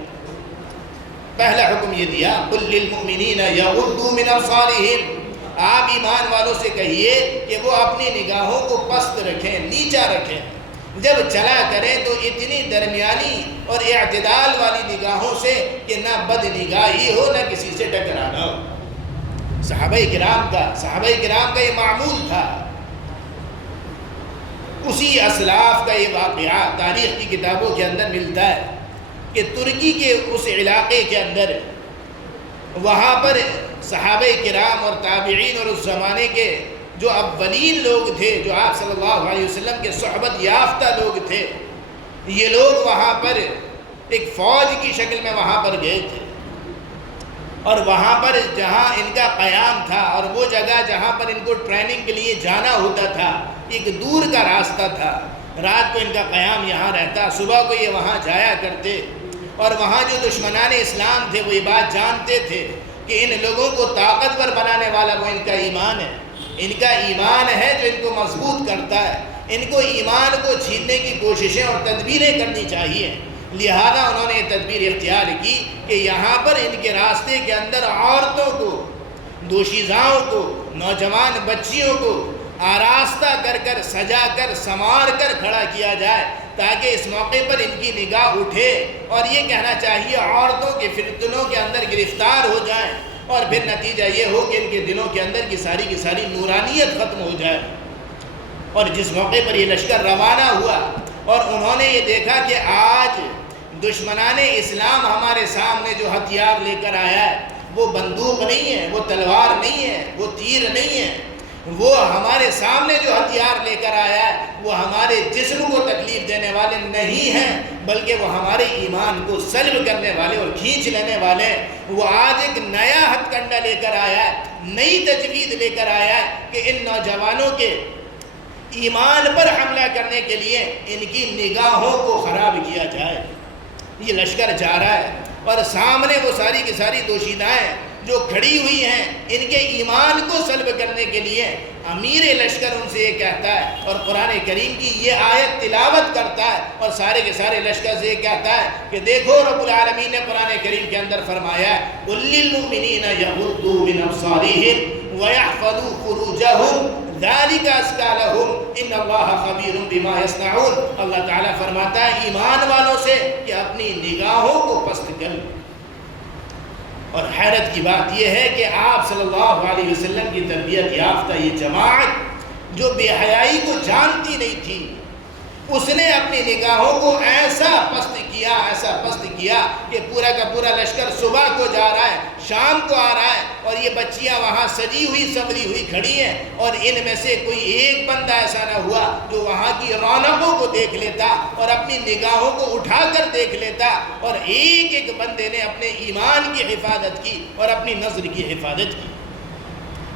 پہلا حکم یہ دیا قل للمؤمنین یغضوا من ابصارہم، آپ ایمان والوں سے کہیے کہ وہ اپنی نگاہوں کو پست رکھیں، نیچا رکھیں، جب چلا کریں تو اتنی درمیانی اور اعتدال والی نگاہوں سے کہ نہ بد نگاہی ہو نہ کسی سے ٹکرانا ہو۔ صحابہ کرام کا یہ معمول تھا۔ اسی اسلاف کا یہ واقعہ تاریخ کی کتابوں کے اندر ملتا ہے کہ ترکی کے اس علاقے کے اندر وہاں پر صحابہ کرام اور تابعین اور اس زمانے کے جو اولین لوگ تھے، جو آپ صلی اللہ علیہ وسلم کے صحبت یافتہ لوگ تھے، یہ لوگ وہاں پر ایک فوج کی شکل میں وہاں پر گئے تھے، اور وہاں پر جہاں ان کا قیام تھا اور وہ جگہ جہاں پر ان کو ٹریننگ کے لیے جانا ہوتا تھا ایک دور کا راستہ تھا۔ رات کو ان کا قیام یہاں رہتا، صبح کو یہ وہاں جایا کرتے، اور وہاں جو دشمنان اسلام تھے وہ یہ بات جانتے تھے کہ ان لوگوں کو طاقتور بنانے والا وہ ان کا ایمان ہے، ان کا ایمان ہے جو ان کو مضبوط کرتا ہے۔ ان کو ایمان کو چھیننے کی کوششیں اور تدبیریں کرنی چاہیے، لہذا انہوں نے یہ تدبیر اختیار کی کہ یہاں پر ان کے راستے کے اندر عورتوں کو، دوشیزاؤں کو، نوجوان بچیوں کو آراستہ کر سجا کر سنوار کر کھڑا کیا جائے تاکہ اس موقع پر ان کی نگاہ اٹھے اور یہ کہنا چاہیے عورتوں کے فتنوں کے اندر گرفتار ہو جائیں، اور پھر نتیجہ یہ ہو کہ ان کے دلوں کے اندر کی ساری نورانیت ختم ہو جائے۔ اور جس موقع پر یہ لشکر روانہ ہوا اور انہوں نے یہ دیکھا کہ آج دشمنان اسلام ہمارے سامنے جو ہتھیار لے کر آیا ہے وہ بندوق نہیں ہے، وہ تلوار نہیں ہے، وہ تیر نہیں ہے، وہ ہمارے سامنے جو ہتھیار لے کر آیا ہے وہ ہمارے جسم کو تکلیف دینے والے نہیں ہیں بلکہ وہ ہمارے ایمان کو سلب کرنے والے اور کھینچ لینے والے ہیں۔ وہ آج ایک نیا ہتھ کنڈا لے کر آیا ہے، نئی تجوید لے کر آیا ہے کہ ان نوجوانوں کے ایمان پر حملہ کرنے کے لیے ان کی نگاہوں کو خراب کیا جائے۔ یہ لشکر جا رہا ہے اور سامنے وہ ساری کی ساری دوشیزائیں جو کھڑی ہوئی ہیں ان کے ایمان کو سلب کرنے کے لیے امیر لشکر ان سے یہ کہتا ہے، اور قرآن کریم کی یہ آیت تلاوت کرتا ہے اور سارے کے سارے لشکر سے یہ کہتا ہے کہ دیکھو رب العالمین نے قرآن کریم کے اندر فرمایا ہے قُل لِّلْمُؤْمِنِينَ يَغُضُّوا مِنْ أَبْصَارِهِمْ وَيَحْفَظُوا فُرُوجَهُمْ ذَلِكَ أَزْكَىٰ لَهُمْ إِنَّ اللَّهَ خَبِيرٌ بِمَا يَصْنَعُونَ۔ اللہ تعالیٰ فرماتا ہے ایمان والوں سے کہ اپنی نگاہوں کو پست کر۔ اور حیرت کی بات یہ ہے کہ آپ صلی اللہ علیہ وسلم کی تربیت یافتہ یہ جماعت جو بے حیائی کو جانتی نہیں تھی، اس نے اپنی نگاہوں کو ایسا پست کیا کہ پورا کا پورا لشکر صبح کو جا رہا ہے، شام کو آ رہا ہے، اور یہ بچیاں وہاں سجی ہوئی سوری ہوئی کھڑی ہیں، اور ان میں سے کوئی ایک بندہ ایسا نہ ہوا جو وہاں کی رونقوں کو دیکھ لیتا اور اپنی نگاہوں کو اٹھا کر دیکھ لیتا، اور ایک ایک بندے نے اپنے ایمان کی حفاظت کی اور اپنی نظر کی حفاظت کی۔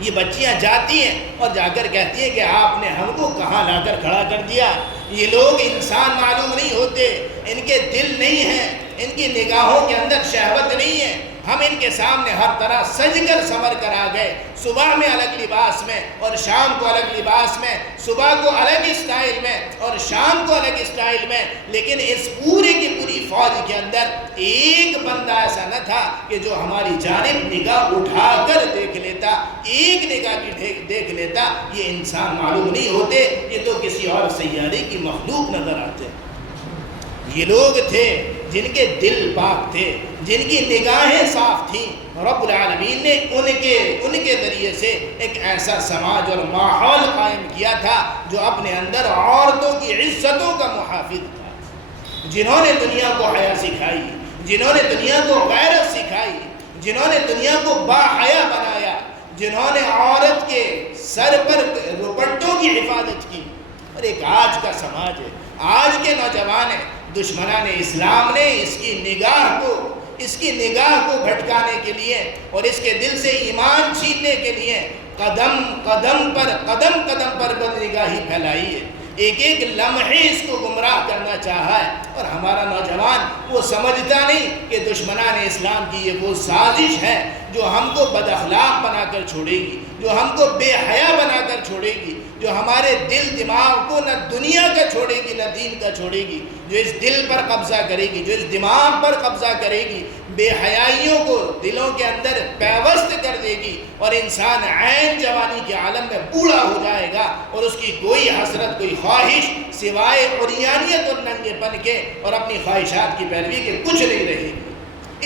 یہ بچیاں جاتی ہیں اور جا کر کہتی ہیں کہ آپ نے ہم کو کہاں لا کر کھڑا کر دیا، یہ لوگ انسان معلوم نہیں ہوتے، ان کے دل نہیں ہیں، ان کی نگاہوں کے اندر شہوت نہیں ہے، ہم ان کے سامنے ہر طرح سج کر سنور کر آ گئے، صبح میں الگ لباس میں اور شام کو الگ لباس میں، صبح کو الگ اسٹائل میں اور شام کو الگ اسٹائل میں، لیکن اس پورے کی پوری فوج کے اندر ایک بندہ ایسا نہ تھا کہ جو ہماری جانب نگاہ اٹھا کر دیکھ لیتا، ایک نگاہ بھی دیکھ لیتا۔ یہ انسان معلوم نہیں ہوتے، یہ تو کسی اور سیارے کی مخلوق نظر آتے۔ یہ لوگ تھے جن کے دل پاک تھے، جن کی نگاہیں صاف تھیں۔ رب العالمین نے ان کے ذریعے سے ایک ایسا سماج اور ماحول قائم کیا تھا جو اپنے اندر عورتوں کی عزتوں کا محافظ تھا، جنہوں نے دنیا کو حیا سکھائی، جنہوں نے دنیا کو غیرت سکھائی، جنہوں نے دنیا کو باحیا بنایا، جنہوں نے عورت کے سر پر دوپٹوں کی حفاظت کی۔ اور ایک آج کا سماج ہے، آج کے نوجوان ہیں، دشمنان اسلام نے اس کی نگاہ کو بھٹکانے کے لیے اور اس کے دل سے ایمان چھیننے کے لیے قدم پر بدنگاہی پھیلائی ہے، ایک ایک لمحے اس کو گمراہ کرنا چاہا ہے۔ اور ہمارا نوجوان وہ سمجھتا نہیں کہ دشمنان اسلام کی یہ وہ سازش ہے جو ہم کو بد اخلاق بنا کر چھوڑے گی، جو ہم کو بے حیا بنا کر چھوڑے گی، جو ہمارے دل دماغ کو نہ دنیا کا چھوڑے گی نہ دین کا چھوڑے گی، جو اس دل پر قبضہ کرے گی، جو اس دماغ پر قبضہ کرے گی، بے حیائیوں کو دلوں کے اندر پیوست کر دے گی، اور انسان عین جوانی کے عالم میں بوڑھا ہو جائے گا اور اس کی کوئی حسرت، کوئی خواہش سوائے عریانیت اور ننگے پن کے اور اپنی خواہشات کی پیروی کے کچھ نہیں رہے گی۔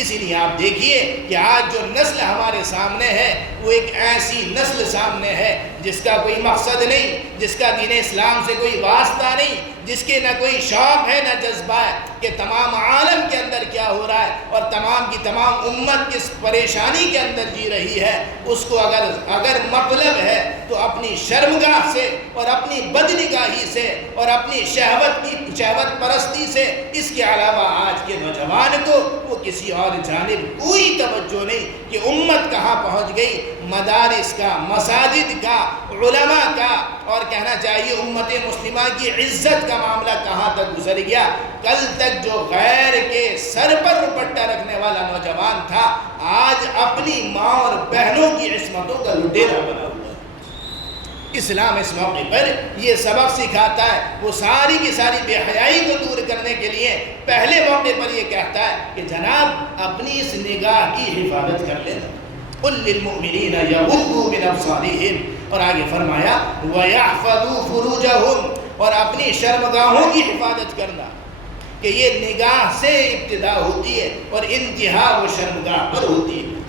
اسی لیے آپ دیکھیے کہ آج جو نسل ہمارے سامنے ہے وہ ایک ایسی نسل سامنے ہے جس کا کوئی مقصد نہیں، جس کا دین اسلام سے کوئی واسطہ نہیں، جس کے نہ کوئی شوق ہے نہ جذبہ ہے کہ تمام عالم کے اندر کیا ہو رہا ہے اور تمام کی تمام امت کس پریشانی کے اندر جی رہی ہے۔ اس کو اگر مطلب ہے تو اپنی شرمگاہ سے اور اپنی بدنگاہی سے اور اپنی شہوت پرستی سے، اس کے علاوہ آج کے نوجوان کو وہ کسی اور جانب کوئی توجہ نہیں کہ امت کہاں پہنچ گئی، مدارس کا، مساجد کا، علماء کا، اور کہنا چاہیے امت مسلمہ کی عزت کا معاملہ کہاں تک گزر گیا۔ کل تک جو غیر کے سر پر دوپٹہ رکھنے والا نوجوان تھا، آج اپنی ماں اور بہنوں کی عصمتوں کا لٹیرا بنا ہوا ہے۔ اسلام اس موقع پر یہ سبق سکھاتا ہے، وہ ساری کی ساری بے حیائی کو دور کرنے کے لیے پہلے موقع پر یہ کہتا ہے کہ جناب اپنی اس نگاہ کی حفاظت کر لینا۔ قُلْ لِلْمُؤْمِنِينَ يَغُضُّوا مِنْ أَبْصَارِهِمْ، اور آگے فرمایا وَيَحْفَظُوا فُرُوجَهُمْ، اور اپنی شرمگاہوں کی حفاظت کرنا، کہ یہ نگاہ سے ابتدا ہوتی ہے اور انتہا وہ شرمگاہ پر ہوتی ہے،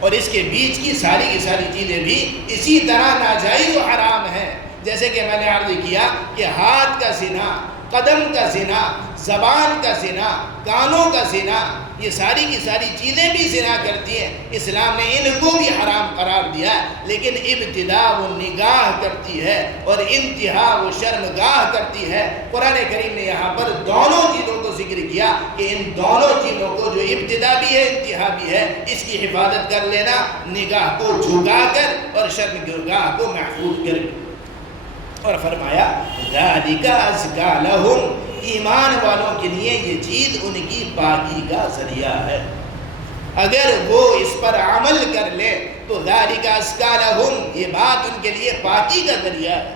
اور اس کے بیچ کی ساری چیزیں بھی اسی طرح ناجائز و حرام ہیں۔ جیسے کہ میں نے عرض کیا کہ ہاتھ کا زنا، قدم کا زنا، زبان کا زنا، کانوں کا زنا، یہ ساری کی ساری چیزیں بھی زنا کرتی ہیں۔ اسلام نے ان کو بھی حرام قرار دیا ہے، لیکن ابتدا وہ نگاہ کرتی ہے اور انتہا وہ شرمگاہ کرتی ہے۔ قرآن کریم نے یہاں پر دونوں چیزوں کو ذکر کیا کہ ان دونوں چیزوں کو، جو ابتدا بھی ہے انتہا بھی ہے، اس کی حفاظت کر لینا، نگاہ کو جھکا کر اور شرمگاہ کو محفوظ کر کے۔ اور فرمایا ذَلِكَ أَزْكَىٰ لَهُمْ، ایمان والوں کے لیے یہ چیز ان کی پاکی کا ذریعہ ہے۔ اگر وہ اس پر عمل کر لے تو ذَلِكَ أَزْكَىٰ لَهُمْ، یہ بات ان کے لیے پاکی کا ذریعہ ہے۔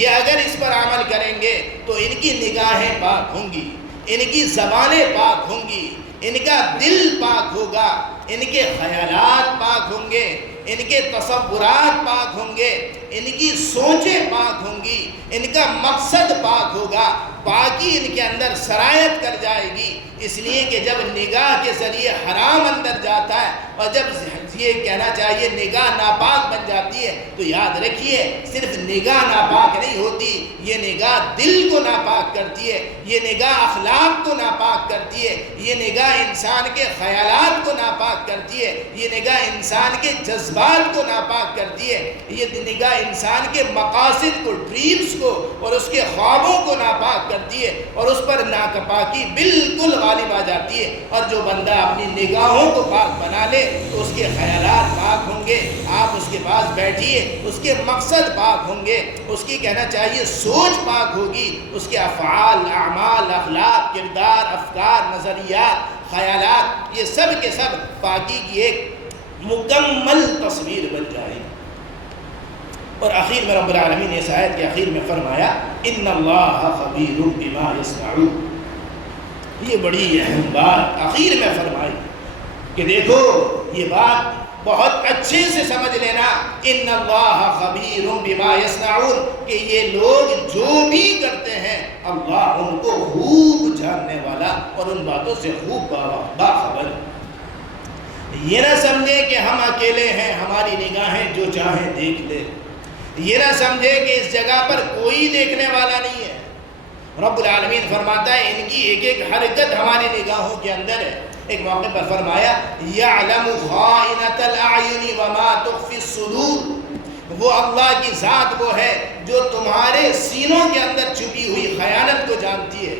یہ اگر اس پر عمل کریں گے تو ان کی نگاہیں پاک ہوں گی، ان کی زبانیں پاک ہوں گی، ان کا دل پاک ہوگا، ان کے خیالات پاک ہوں گے، ان کے تصورات پاک ہوں گے، ان کی سوچیں پاک ہوں گی، ان کا مقصد پاک ہوگا، پاکی ان کے اندر سرایت کر جائے گی۔ اس لیے کہ جب نگاہ کے ذریعے حرام اندر جاتا ہے اور جب یہ کہنا چاہیے نگاہ ناپاک بن جاتی ہے تو یاد رکھیے صرف نگاہ ناپاک نہیں ہوتی، یہ نگاہ دل کو ناپاک کرتی ہے، یہ نگاہ اخلاق کو ناپاک کرتی ہے، یہ نگاہ انسان کے خیالات کو ناپاک کرتی ہے، یہ نگاہ انسان کے جذبات کو ناپاک کرتی ہے، یہ نگاہ انسان کے مقاصد کو، ڈریمز کو اور اس کے خوابوں کو ناپاک کرتی ہے، اور اس پر ناپاکی بالکل غالب آ جاتی ہے۔ اور جو بندہ اپنی نگاہوں کو پاک بنا لے تو اس کے خیالات پاک ہوں گے، آپ اس کے پاس بیٹھیے، اس کے مقصد پاک ہوں گے، اس کی کہنا چاہیے سوچ پاک ہوگی، اس کے افعال، اعمال، اخلاق، کردار، افکار، نظریات، خیالات، یہ سب کے سب پاکی کی ایک مکمل تصویر بن جائے. اور آخر میں رب العالمین نے اس آیت کے آخر میں فرمایا ان اللہ خبیر بما یصنعون. یہ بڑی اہم بات آخر میں فرمائی کہ دیکھو یہ بات بہت اچھے سے سمجھ لینا، ان اللہ خبیر بما یصنعون، کہ یہ لوگ جو بھی کرتے ہیں اللہ ان کو خوب جاننے والا اور ان باتوں سے خوب باخبر. یہ نہ سمجھے کہ ہم اکیلے ہیں، ہماری نگاہیں جو چاہیں دیکھ لے. یہ نہ سمجھے کہ اس جگہ پر کوئی دیکھنے والا نہیں ہے. رب العالمین فرماتا ہے ان کی ایک ایک حرکت ہماری نگاہوں کے اندر ہے. ایک موقع پر فرمایا یعلم خائنۃ الاعین وما تخفی الصدور. وہ اللہ کی ذات وہ ہے جو تمہارے سینوں کے اندر چھپی ہوئی خیانت کو جانتی ہے.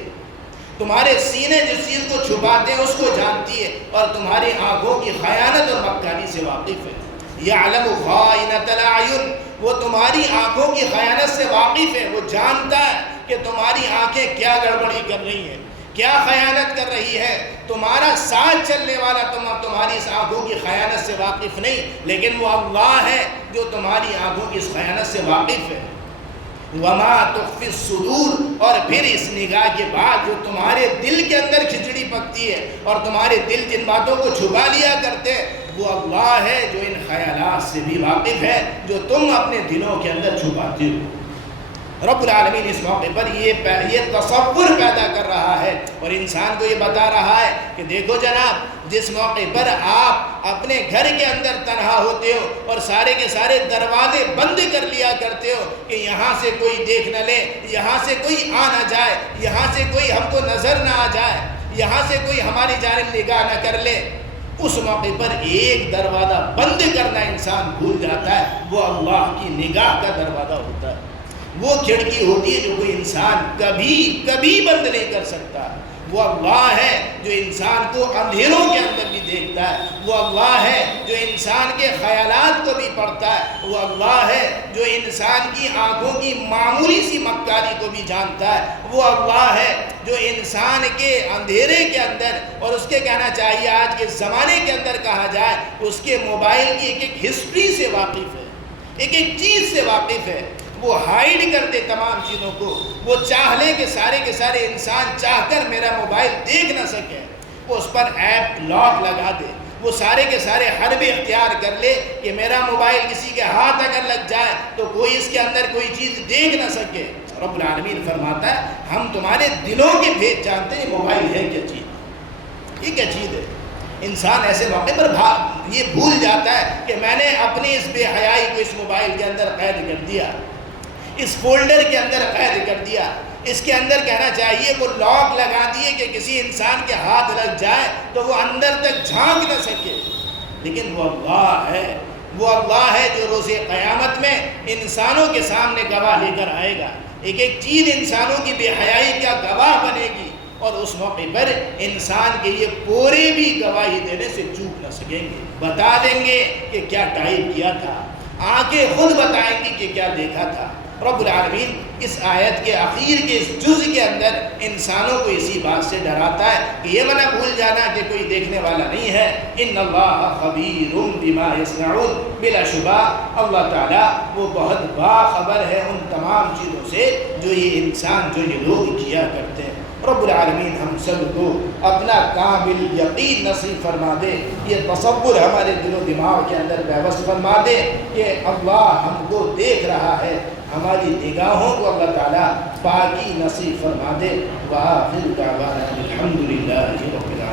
تمہارے سینے جس چیز کو چھپاتے ہیں اس کو جانتی ہے، اور تمہاری آنکھوں کی خیانت اور مکاری سے واقف ہے. یعلم خائنۃ الاعین، وہ تمہاری آنکھوں کی خیانت سے واقف ہے. وہ جانتا ہے کہ تمہاری آنکھیں کیا گڑبڑی کر رہی ہیں، کیا خیانت کر رہی ہے. تمہارا ساتھ چلنے والا تمہاری اس آنکھوں کی خیانت سے واقف نہیں، لیکن وہ اللہ ہے جو تمہاری آنکھوں کی اس خیانت سے واقف ہے. وما تخفی الصدور، اور پھر اس نگاہ کے بعد جو تمہارے دل کے اندر کھچڑی پکتی ہے اور تمہارے دل جن باتوں کو چھپا لیا کرتے ہیں، وہ اللہ ہے جو ان خیالات سے بھی واقف ہے جو تم اپنے دلوں کے اندر چھپاتے ہو. رب العالمین اس موقع پر یہ تصور پیدا کر رہا ہے اور انسان کو یہ بتا رہا ہے کہ دیکھو جناب، جس موقع پر آپ اپنے گھر کے اندر تنہا ہوتے ہو اور سارے کے سارے دروازے بند کر لیا کرتے ہو کہ یہاں سے کوئی دیکھ نہ لے، یہاں سے کوئی آ نہ جائے، یہاں سے کوئی ہم کو نظر نہ آ جائے، یہاں سے کوئی ہماری جانب نگاہ نہ کر لے، اس موقع پر ایک دروازہ بند کرنا انسان بھول جاتا ہے. وہ اللہ کی نگاہ کا دروازہ ہوتا ہے. وہ کھڑکی ہوتی ہے جو کوئی انسان کبھی بند نہیں کر سکتا. وہ اللہ ہے جو انسان کو اندھیروں کے اندر بھی دیکھتا ہے. وہ اللہ ہے جو انسان کے خیالات کو بھی پڑھتا ہے. وہ اللہ ہے جو انسان کی آنکھوں کی معمولی سی مکاری کو بھی جانتا ہے. وہ اللہ ہے جو انسان کے اندھیرے کے اندر، اور اس کے کہنا چاہیے آج کے زمانے کے اندر کہا جائے، اس کے موبائل کی ایک ایک ہسٹری سے واقف ہے، ایک ایک چیز سے واقف ہے. وہ ہائیڈ کر دے تمام چیزوں کو. وہ چاہ لے کہ سارے کے سارے انسان چاہ کر میرا موبائل دیکھ نہ سکے، وہ اس پر ایپ لاک لگا دے. وہ سارے کے سارے حربے اختیار کر لے کہ میرا موبائل کسی کے ہاتھ اگر لگ جائے تو کوئی اس کے اندر کوئی چیز دیکھ نہ سکے. رب العالمین فرماتا ہے ہم تمہارے دلوں کے بھید جانتے ہیں. موبائل ہے کیا چیز، یہ کیا چیز ہے. انسان ایسے موقع پر یہ بھول جاتا ہے کہ میں نے اپنی اس بے حیائی کو اس موبائل کے اندر قید کر دیا، اس فولڈر کے اندر قید کر دیا. اس کے اندر کہنا چاہیے وہ لاک لگا دیے کہ کسی انسان کے ہاتھ لگ جائے تو وہ اندر تک جھانک نہ سکے. لیکن وہ اللہ ہے، وہ اللہ ہے جو روز قیامت میں انسانوں کے سامنے گواہ لے کر آئے گا. ایک ایک چیز انسانوں کی بے حیائی کا گواہ بنے گی، اور اس موقع پر انسان کے یہ پورے بھی گواہی دینے سے چوک نہ سکیں گے. بتا دیں گے کہ کیا ٹائپ کیا تھا، آنکھیں خود بتائیں گی کہ کیا دیکھا تھا. رب العالمین اس آیت کے اخیر کے اس جز کے اندر انسانوں کو اسی بات سے ڈراتا ہے کہ یہ منہ بھول جانا کہ کوئی دیکھنے والا نہیں ہے. ان اللہ خبیر بما یصنعون، بلا شبہ اللہ تعالیٰ وہ بہت باخبر ہے ان تمام چیزوں سے جو یہ انسان، جو یہ لوگ کیا کرتے ہیں. رب العالمین ہم سب کو اپنا کامل یقین نصیب فرما دے. یہ تصور ہمارے دل و دماغ کے اندر پیوست فرما دے کہ اللہ ہم کو دیکھ رہا ہے. ہماری نگاہوں کو اللہ تعالیٰ پاکی نصیب فرما دے. وآخر دعوانا الحمدللہ رب العالمین.